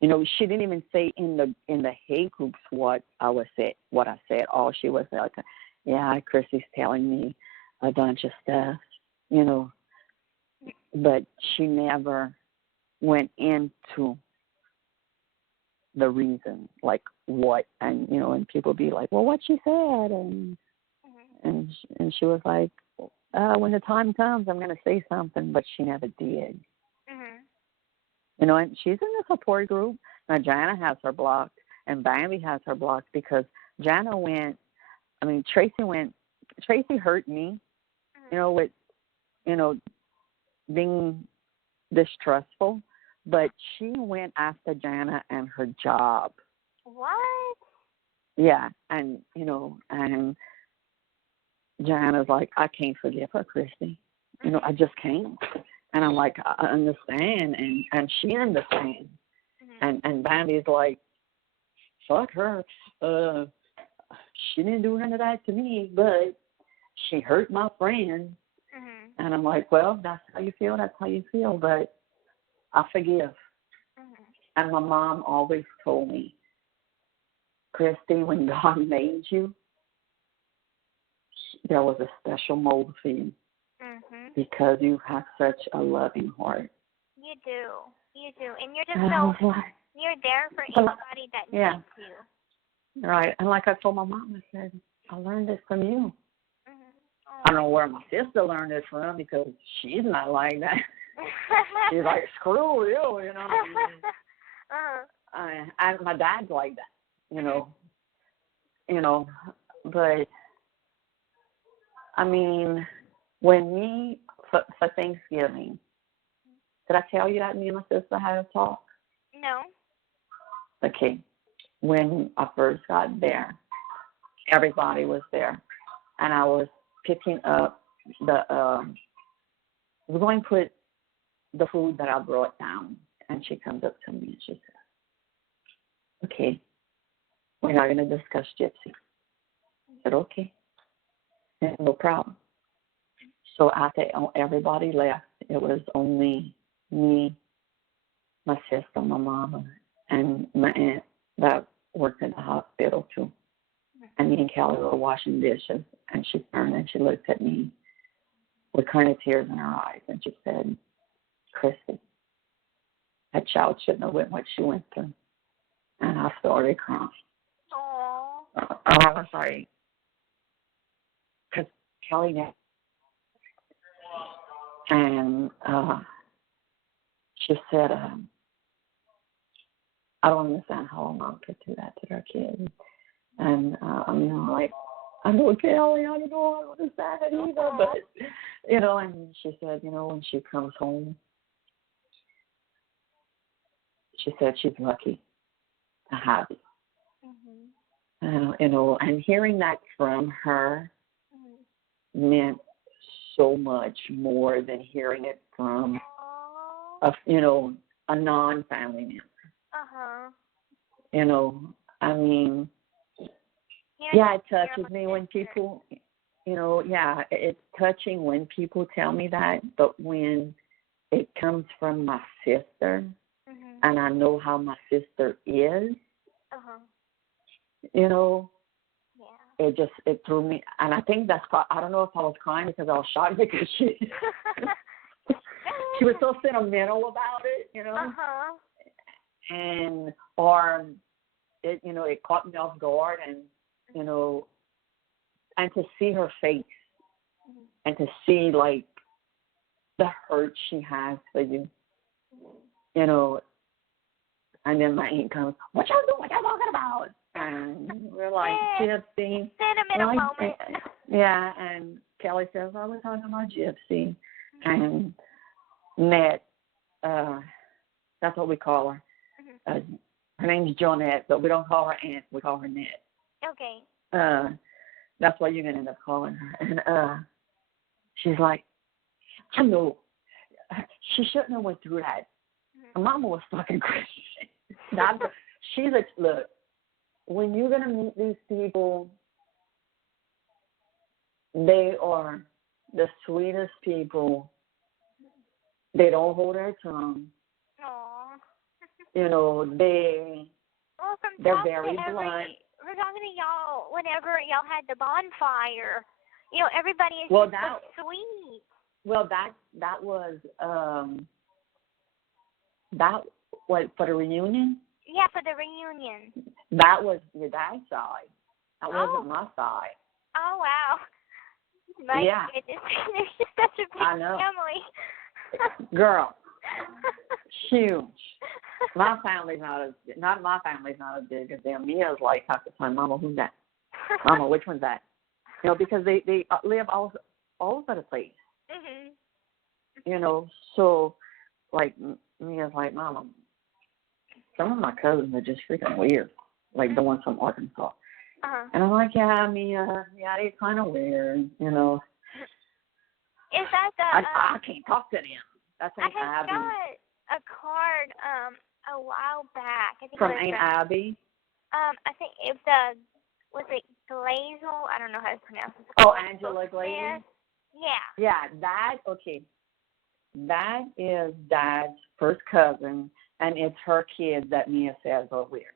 You know, she didn't even say in the hate groups what I said. All she was like, yeah, Kristy's telling me a bunch of stuff, you know, but she never went into the reason, like what, and you know, and people be like, well, what she said, and she was like, when the time comes, I'm going to say something, but she never did. You know, and she's in the support group. Now, Jana has her blocked, and Bambi has her blocked because Tracy hurt me, you know, with, you know, being distrustful, but she went after Jana and her job. What? Yeah, and, you know, and Jana's like, I can't forgive her, Kristy. You know, I just can't. And I'm like, I understand, and she understands. And Bambi's like, fuck her. She didn't do none of that to me, but she hurt my friend. And I'm like, well, that's how you feel, but I forgive. And my mom always told me, Kristy, when God made you, there was a special mold for you. Because you have such a loving heart. You do. And you're just you're there for anybody that needs you. Right. And like I told my mom, I said, I learned this from you. I don't know where my sister learned it from because she's not like that. She's like, screw you, you know. And my dad's like that, you know. But, I mean, when for Thanksgiving, did I tell you that me and my sister had a talk? No. Okay. When I first got there, everybody was there, and I was picking up I was going to put the food that I brought down, and she comes up to me and she said, okay, we're not going to discuss Gypsy. I said, okay, no problem. So after everybody left, it was only me, my sister, my mama, and my aunt that worked in the hospital too. And me and Kelly were washing dishes, and she turned and she looked at me with kind of tears in her eyes, and she said, Kristy, that child shouldn't have went what she went through. And I started crying. Aww. I was like, because Kelly now. And she said, I don't understand how a mom could do that to their kids. And I'm like, I know Kelly, I don't know, I don't understand it either. But, and she said, when she comes home, she said she's lucky to have it. And hearing that from her meant so much more than hearing it from a non-family member. I mean, it touches me when people, it's touching when people tell me that, but when it comes from my sister, and I know how my sister is, it threw me, and I think I don't know if I was crying because I was shocked because she was so sentimental about it, and it caught me off guard, and and to see her face, and to see like the hurt she has for you, and then my aunt comes, what y'all doing? What y'all talking about? And we're like, Gypsy. Sentimental moment. Yeah, and Kelly says, we're talking about Gypsy. And Ned, that's what we call her. Her name's Jonette, but we don't call her Aunt. We call her Ned. Okay. That's what you're going to end up calling her. And she's like, I know. She shouldn't have went through that. Mama was fucking crazy. She's like, look, when you're going to meet these people, they are the sweetest people. They don't hold their tongue. Aww. They're very blunt. We're talking to y'all whenever y'all had the bonfire. Everybody is so sweet. Well, that was for the reunion? Yeah, for the reunion. That was your dad's side. That wasn't my side. Oh, wow. My goodness. There's just such a big family. Girl, huge. My family's not as big as them. Mia's like half the time, Mama, who's that? Mama, which one's that? Because they live all over the place. So like Mia's like, Mama, some of my cousins are just freaking weird, like the ones from Arkansas. And I'm like, yeah, Mia, they're kind of weird, Is that the? I can't talk to them. That's Aunt Abby. I got a card a while back. I think from Aunt Abby. I think it was it Glazel? I don't know how to pronounce it. Oh, Angela Glazel. Yeah. Yeah, that is Dad's first cousin, and it's her kids that Mia says are weird.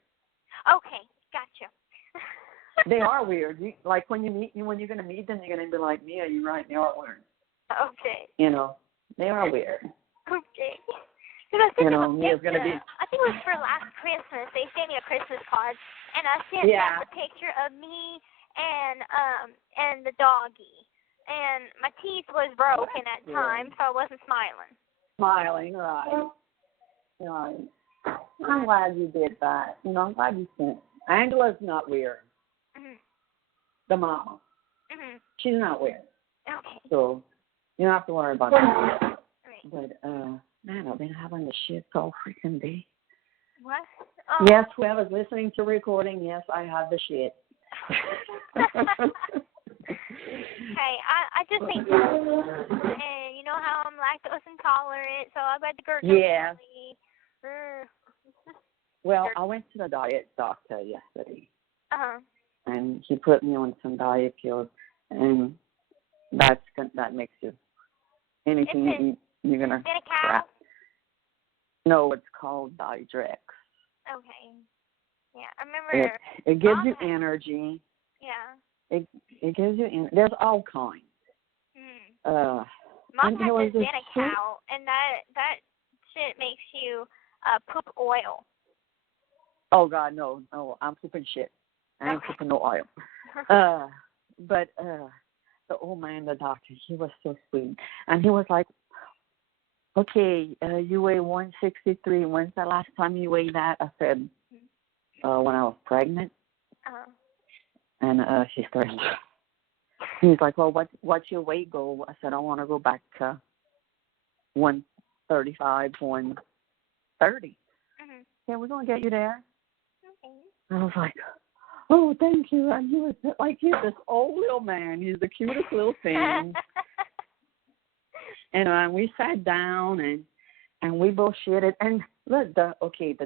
Okay, gotcha. They are weird. Like when you're going to meet them, you're going to be like, Mia, you're right, they are weird. Okay. They are weird. Okay. Mia's going to be. I think it was for last Christmas. They sent me a Christmas card, and I sent them a picture of me and the doggy. And my teeth was broken at the time, so I wasn't smiling. Smiling, right. I'm glad you did that. I'm glad you sent. Angela's not weird. The mama. She's not weird. Okay. So you don't have to worry about that. Right. But man, I've been having the shit all freaking day. What? Oh. Yes, whoever's listening to recording, yes, I have the shit. Hey, I just think, and you know how I'm lactose intolerant, so I've got the GERD. Yeah. Well, I went to the diet doctor yesterday. And he put me on some diet pills, and that makes you anything you eat, you're gonna crap. No, it's called Didrex. Okay. Yeah, I remember. It gives you energy. Yeah. It gives you there's all kinds. Mom has this Xenical, and that shit makes you poop oil. Oh God, no, I'm pooping shit. I ain't pooping no oil. But the old man, the doctor, he was so sweet, and he was like, "Okay, you weigh 163. When's the last time you weighed that?" I said, when I was pregnant, Uh-huh. and she started. He's like, well, what's your weight goal? I said, I want to go back to 135, 130. Mhm. Yeah, we're gonna get you there. Okay. And I was like, oh, thank you. And he was like, he's this old little man. He's the cutest little thing. And we sat down and we bullshitted. And look, the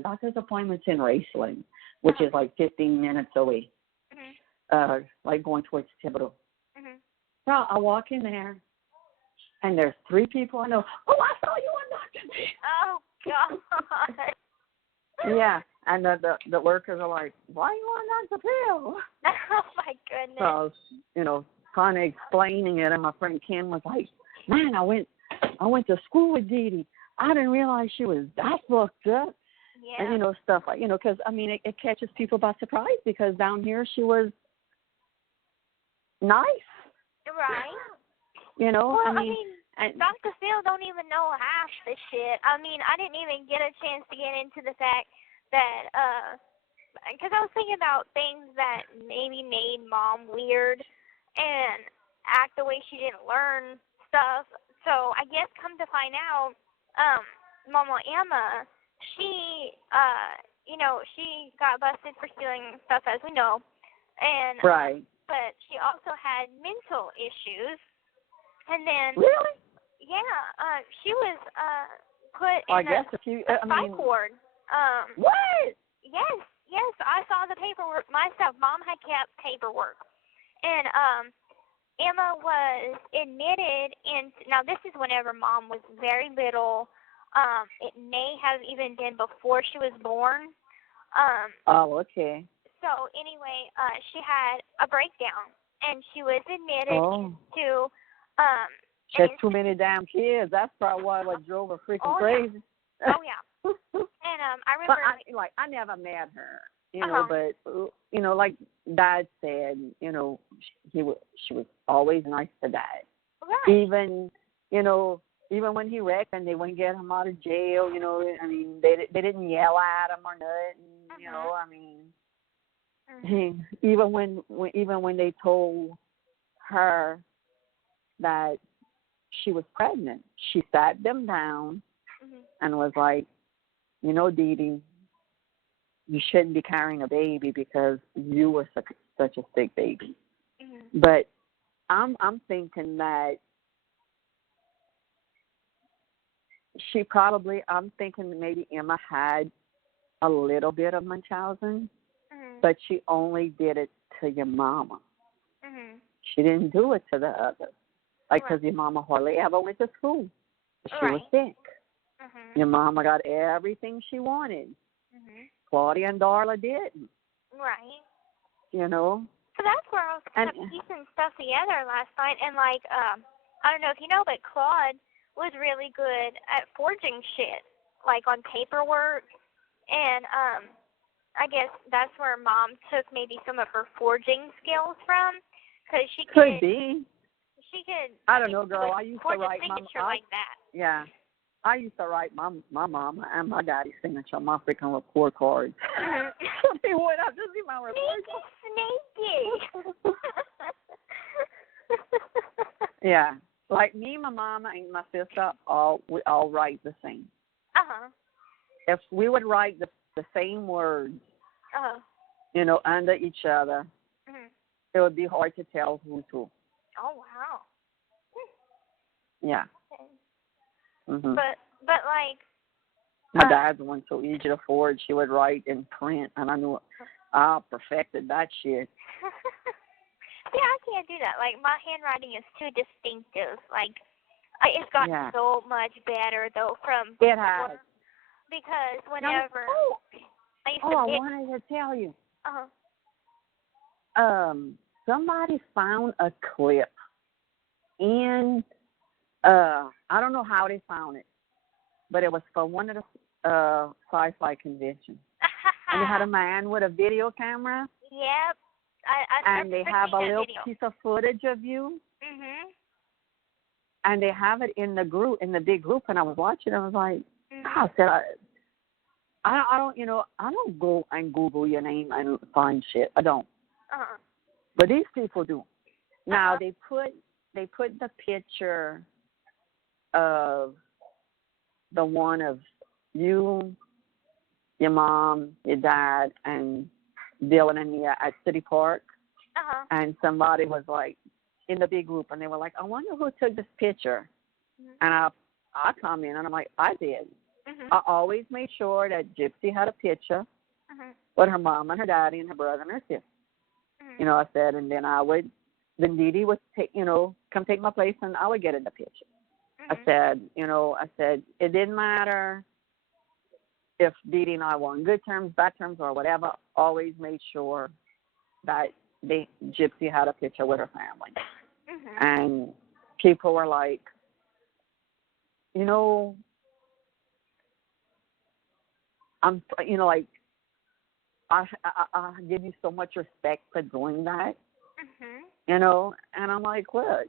doctor's appointment's in Raceland, which is like 15 minutes away, like going towards Thibodeau. Mhm. So I walk in there, and there's 3 people I know. Oh, I saw you on Dr. B. Oh God. Yeah, and the workers are like, why are you on Dr. Pill? Oh my goodness. So, kind of explaining it, and my friend Ken was like, man, I went to school with DeeDee. I didn't realize she was that fucked up. Yeah. And, stuff like, because, I mean, it catches people by surprise because down here she was nice. Right. Well, I mean Dr. Phil don't even know half the shit. I mean, I didn't even get a chance to get into the fact that, because I was thinking about things that maybe made Mom weird and act the way she didn't learn stuff. So I guess come to find out, Mama Emma, she, she got busted for stealing stuff, as we know, and right. But she also had mental issues, and then really, she was put in a psych ward. What? Yes, I saw the paperwork myself. Mom had kept paperwork, and Emma was admitted in. Now this is whenever Mom was very little. It may have even been before she was born. Oh, okay. So anyway, she had a breakdown, and she was admitted to. She had too many damn kids. That's probably what drove her freaking crazy. Yeah. Oh yeah. And I remember. But I never met her, but like Dad said, she was always nice to Dad. Right. Even when he wrecked and they wouldn't get him out of jail, I mean, they didn't yell at him or nothing, I mean. Even when they told her that she was pregnant, she sat them down and was like, DeeDee, you shouldn't be carrying a baby because you were such a sick baby. But I'm thinking that I'm thinking maybe Emma had a little bit of Munchausen. But she only did it to your mama. She didn't do it to the others. Because your mama hardly ever went to school. She was sick. Your mama got everything she wanted. Claudia and Darla didn't. Right. So that's where I was kind of piecing stuff together last night. And, I don't know if you know, but Claude was really good at forging shit, on paperwork. And, I guess that's where Mom took maybe some of her forging skills from, because she could be. She could. I don't know, girl. I used to write my signature like that. Yeah, I used to write my mama and my daddy's signature on my freaking report cards. They went out to see my report. Sneaky. Yeah, like me, my mama, and my sister, we all write the same. If we would write the same words, under each other, it would be hard to tell who's who. Oh wow. Yeah. Okay. But my dad's one so easy to forge. She would write in print, and I knew I perfected that shit. Yeah, I can't do that. My handwriting is too distinctive. It's gotten so much better though from it has. Because whenever I wanted to tell you. Somebody found a clip in I don't know how they found it, but it was for one of the sci-fi conventions. And they had a man with a video camera. Yep. And they have a little piece of footage of you. And they have it in the group, in the big group. And I was watching. I was like, I said, I don't, I don't go and Google your name and find shit. I don't. Uh-huh. But these people do. Now Uh-huh. they put the picture of the one of you, your mom, your dad, and Dylan and Mia at City Park. Uh-huh. And somebody was like in the big group, and they were like, "I wonder who took this picture." Mhm. And I come in, and I'm like, "I did." Mhm. I always made sure that Gypsy had a picture Mhm. with her mom and her daddy and her brother and her sister. Mhm. I said, and then then DeeDee would take, come take my place, and I would get in the picture. I said, it didn't matter if DeeDee and I were on good terms, bad terms, or whatever. Always made sure that Gypsy had a picture with her family. Mhm. And people were like, I'm, like, I give you so much respect for doing that, Mhm. and I'm like, look,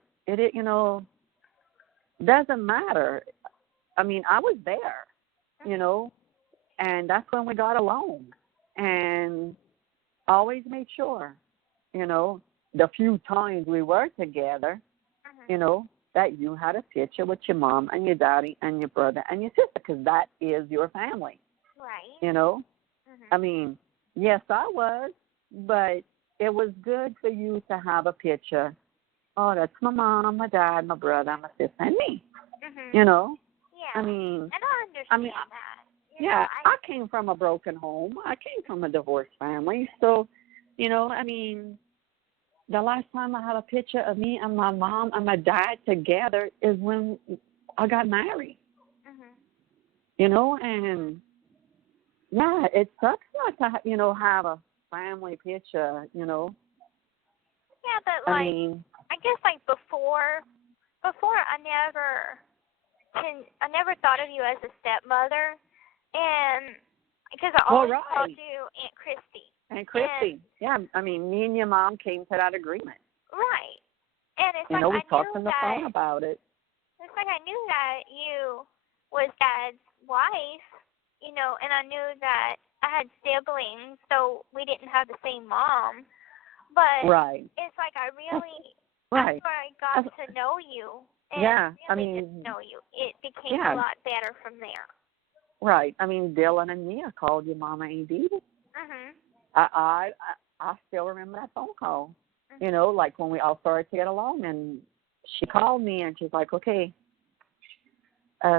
doesn't matter. I mean, I was there, and that's when we got along, and always made sure, the few times we were together, Mhm. that you had a picture with your mom and your daddy and your brother and your sister, because that is your family, Right. Mhm. I Mhm. mean, yes, I was, but it was good for you to have a picture. Oh, that's my mom, my dad, my brother, my sister, and me. Mhm. Yeah. I mean, And I understand that. yeah, I came from a broken home. I came from a divorced family. So, I mean, the last time I had a picture of me and my mom and my dad together is when I got married. Mhm. And yeah, it sucks not to, have a family picture, Yeah, but I like, mean, I guess like before I never thought of you as a stepmother, and because I always called you Aunt Kristy. And Kristy, yeah, I mean, me and your mom came to that agreement. Right. And it's We like talked on the phone about it. It's like I knew that you was Dad's wife, and I knew that I had siblings, so we didn't have the same mom. But it's like I really, after I got to know you, and really get to know you, it became a lot better from there. Right. I mean, Dylan and Mia called your mama Aunt DeeDee. Mhm. I still remember that phone call. Like when we all started to get along, and she called me and she's like, "Okay,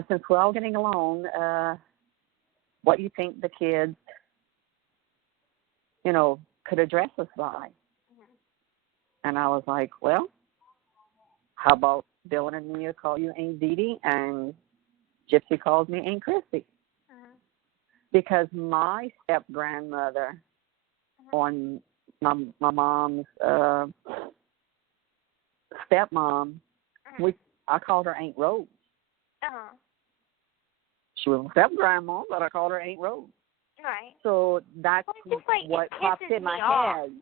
since we're all getting along, what do you think the kids, could address us by?" And I was like, "Well, how about Dylan and Mia call you Aunt DeeDee, and Gypsy calls me Aunt Kristy?" Because my step grandmother on my mom's stepmom, I called her Aunt Rose. She was a step grandma, but I called her Aunt Rose. Right. So that's what popped in my head.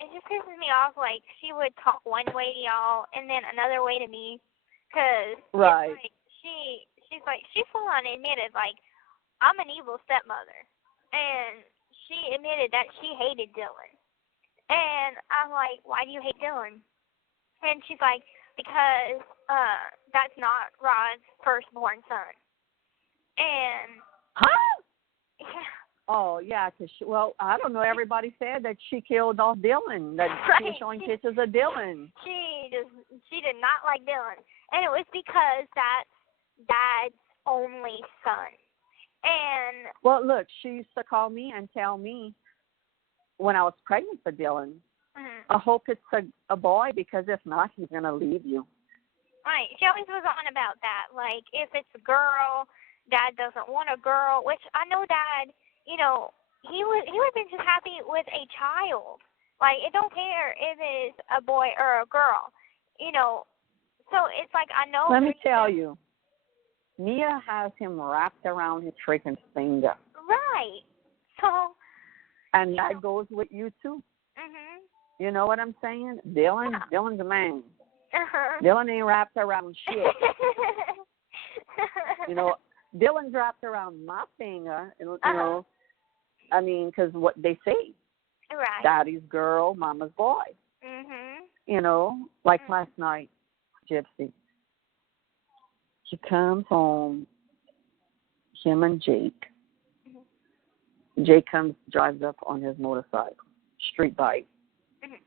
It just pisses me off. Like, she would talk one way to y'all and then another way to me, because like, she full on admitted, like, I'm an evil stepmother, and she admitted that she hated Dylan. And I'm like, why do you hate Dylan? And she's like, because that's not Rod's firstborn son. And yeah. Oh, yeah, because, I don't know. Everybody said that she killed off Dylan, that she was showing pictures of Dylan. She did not like Dylan. And it was because that's Dad's only son. And well, look, she used to call me and tell me when I was pregnant for Dylan, I hope it's a boy, because if not, he's going to leave you. Right. She always was on about that. Like, if it's a girl, Dad doesn't want a girl, which I know Dad, he would have been just happy with a child. Like, it don't care if it's a boy or a girl, So it's like, I know. Let me tell you, Mia has him wrapped around his freaking finger. Right. So. And that goes with you too. You know what I'm saying? Dylan's a man. Dylan ain't wrapped around shit. Dylan's wrapped around my finger, I mean, because what they say, Right. daddy's girl, mama's boy. Mhm. You know, like last night, Gypsy. She comes home, him and Jake. Jake drives up on his motorcycle, street bike. Mhm.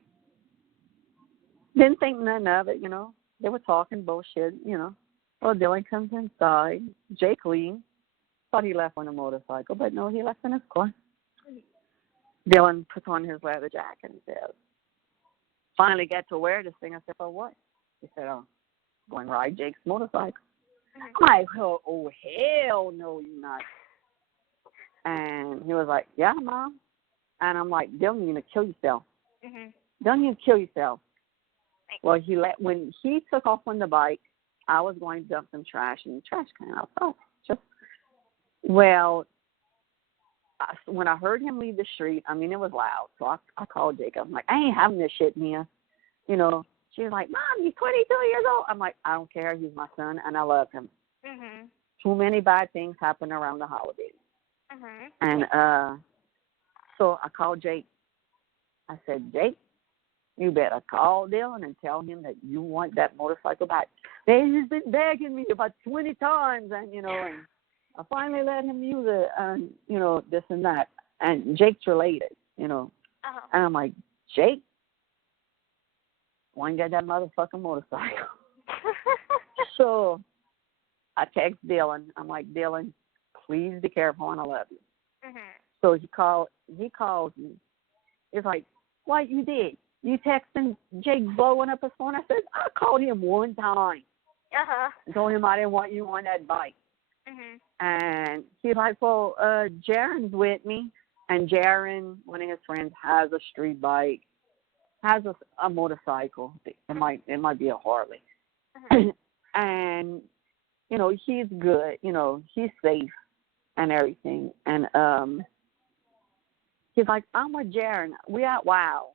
Didn't think nothing of it, you know. They were talking bullshit, you know. Well, Dylan comes inside. Jake leaves. Thought he left on a motorcycle, but no, he left in his car. Dylan puts on his leather jacket and says, finally get to wear this thing. I said, oh, what? He said, oh, going to ride Jake's motorcycle. I'm like, oh, hell no, you're not. And he was like, yeah, Mom. And I'm like, Dylan, you're going to kill yourself. Dylan, you're going to kill yourself. Well, when he took off on the bike, I was going to dump some trash in the trash can outside. When I heard him leave the street, I mean, it was loud. So I called Jake. I'm like, I ain't having this shit, Mia. You know, she was like, Mom, he's 22 years old. I'm like, I don't care. He's my son, and I love him. Too many bad things happen around the holidays. And so I called Jake. I said, Jake, you better call Dylan and tell him that you want that motorcycle back. He's been begging me about 20 times, and, you know, and I finally let him use it, and, you know, this and that. And Jake's related, you know. And I'm like, Jake, why don't you get that motherfucking motorcycle? So I text Dylan. I'm like, Dylan, please be careful, and I love you. So he calls me. He's like, what you did? You texting Jake blowing up his phone? I said, I called him one time. And told him I didn't want you on that bike. And he's like, well, Jaren's with me. And Jaren, one of his friends, has a street bike, has a motorcycle. It might be a Harley. And, you know, he's good. You know, he's safe and everything. And he's like, I'm with Jaren. We at WOW.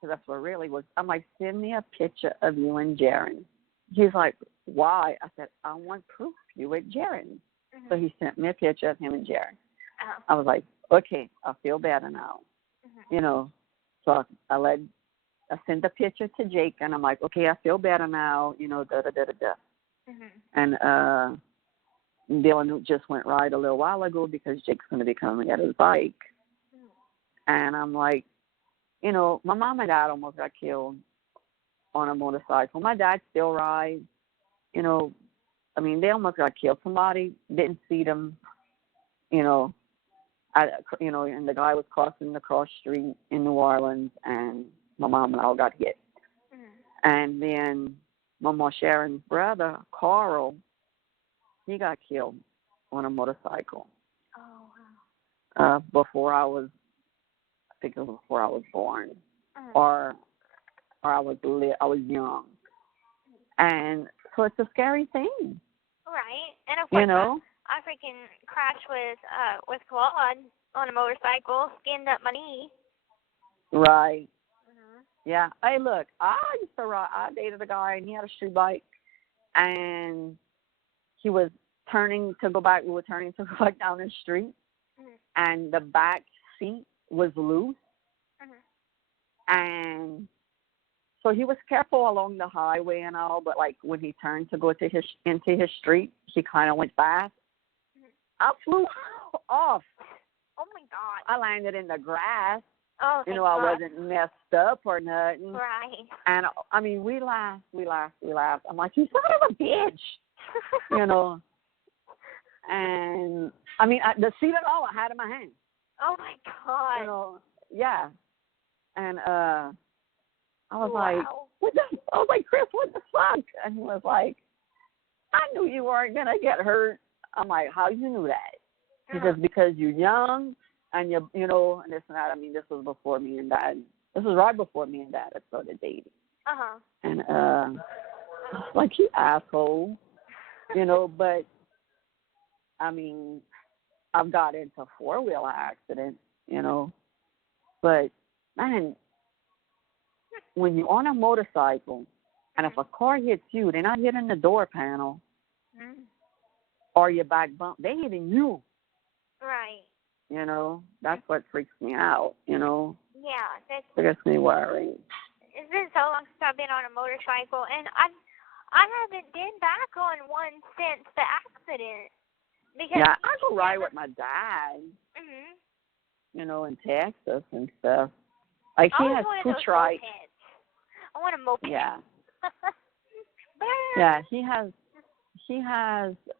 So that's what it really was. I'm like, send me a picture of you and Jaren. He's like, why? I said, I want proof you with Jaren. So he sent me a picture of him and Jaren. I was like, okay, I feel better now. You know, so I sent the picture to Jake, and I'm like, okay, I feel better now, you know, da-da-da-da-da. And Dylan just went right a little while ago because Jake's going to be coming at his bike. And I'm like, you know, my mom and dad almost got killed on a motorcycle. My dad still rides. You know, I mean, they almost got killed. Somebody didn't see them, you know, and the guy was crossing the cross street in New Orleans, and my mom and I all got hit. And then Mama Sharon's brother, Carl, he got killed on a motorcycle. Before I was born, or I was young, and so it's a scary thing. Right, and of course, you know, I freaking crashed with Claude on a motorcycle, skinned up my knee. Right. Yeah. Hey, look, I dated a guy, and he had a street bike, and he was turning to go back. We were turning to go back down the street, and the back seat was loose, and so he was careful along the highway and all, but like when he turned to go into his street, he kind of went fast. I flew off. Oh my God! I landed in the grass. Oh, you know, God. I wasn't messed up or nothing. Right. And I mean, we laughed. I'm like, you son of a bitch, you know. And I mean, the seat and all I had in my hand. Oh my God! You know, yeah. And I was Wow. like, I was like, Chris, what the fuck? And he was like, I knew you weren't gonna get hurt. I'm like, how you knew that? He says, because you're young and you know, and this and that. I mean, this was before me and Dad. This was right before me and Dad had started dating. And like, you asshole, you know. But I mean, I've got into four-wheel accidents, you know. But man, when you're on a motorcycle and if a car hits you, they're not hitting the door panel or your back bump. They're hitting you. Right. You know, that's what freaks me out. You know, Yeah, it gets me worried. it's been so long since I've been on a motorcycle, and I haven't been back on one since the accident. Because Yeah, I go ride with my dad. Mhm. You know, in Texas and stuff. Like he I has want 2 those trikes. mopeds. I want a moped. Yeah. Yeah, he has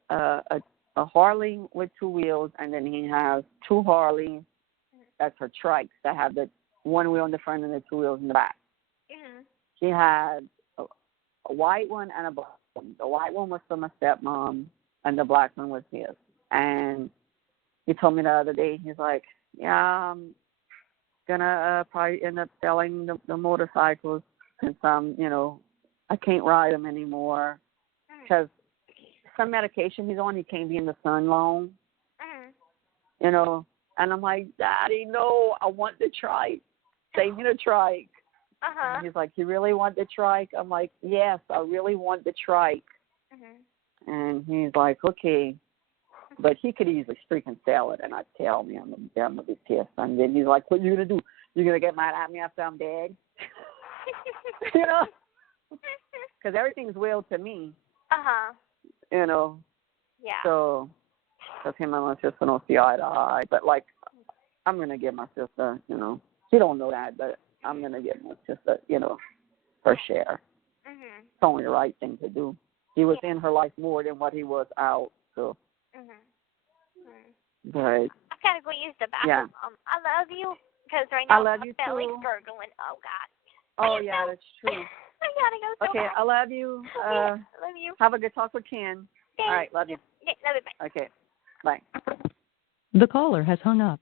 a Harley with 2 wheels, and then he has 2 Harleys. That's her trikes that have the 1 wheel in the front and the 2 wheels in the back. Mhm. She had a white one and a black one. The white one was for my stepmom, and the black one was his. And he told me the other day, he's like, yeah, I'm gonna probably end up selling the motorcycles since you know, I can't ride them anymore because some medication he's on, he can't be in the sun long. You know, and I'm like, Daddy, no, I want the trike. Save me the trike. And he's like, you really want the trike? I'm like, yes, I really want the trike. And he's like, okay. But he could easily freaking sell it, and I'd tell me I'm going to be pissed. And then he's like, what are you going to do? You're going to get mad at me after I'm dead? You know? Because everything's willed to me. You know? Yeah. So, because him and my sister don't see eye to eye. But, like, I'm going to give my sister, you know, she don't know that, but I'm going to give my sister, you know, her share. It's only the right thing to do. He was in her life more than what he was out, so. But I gotta go use the bathroom. yeah. I love you because right now I love my you belly's too. gurgling. Oh God. Oh yeah, that's true. I gotta go. So Okay, bad. I love you. Love you. Have a good talk with Ken. Thanks. All right, love you. Okay, love you. Bye. Okay, bye. The caller has hung up.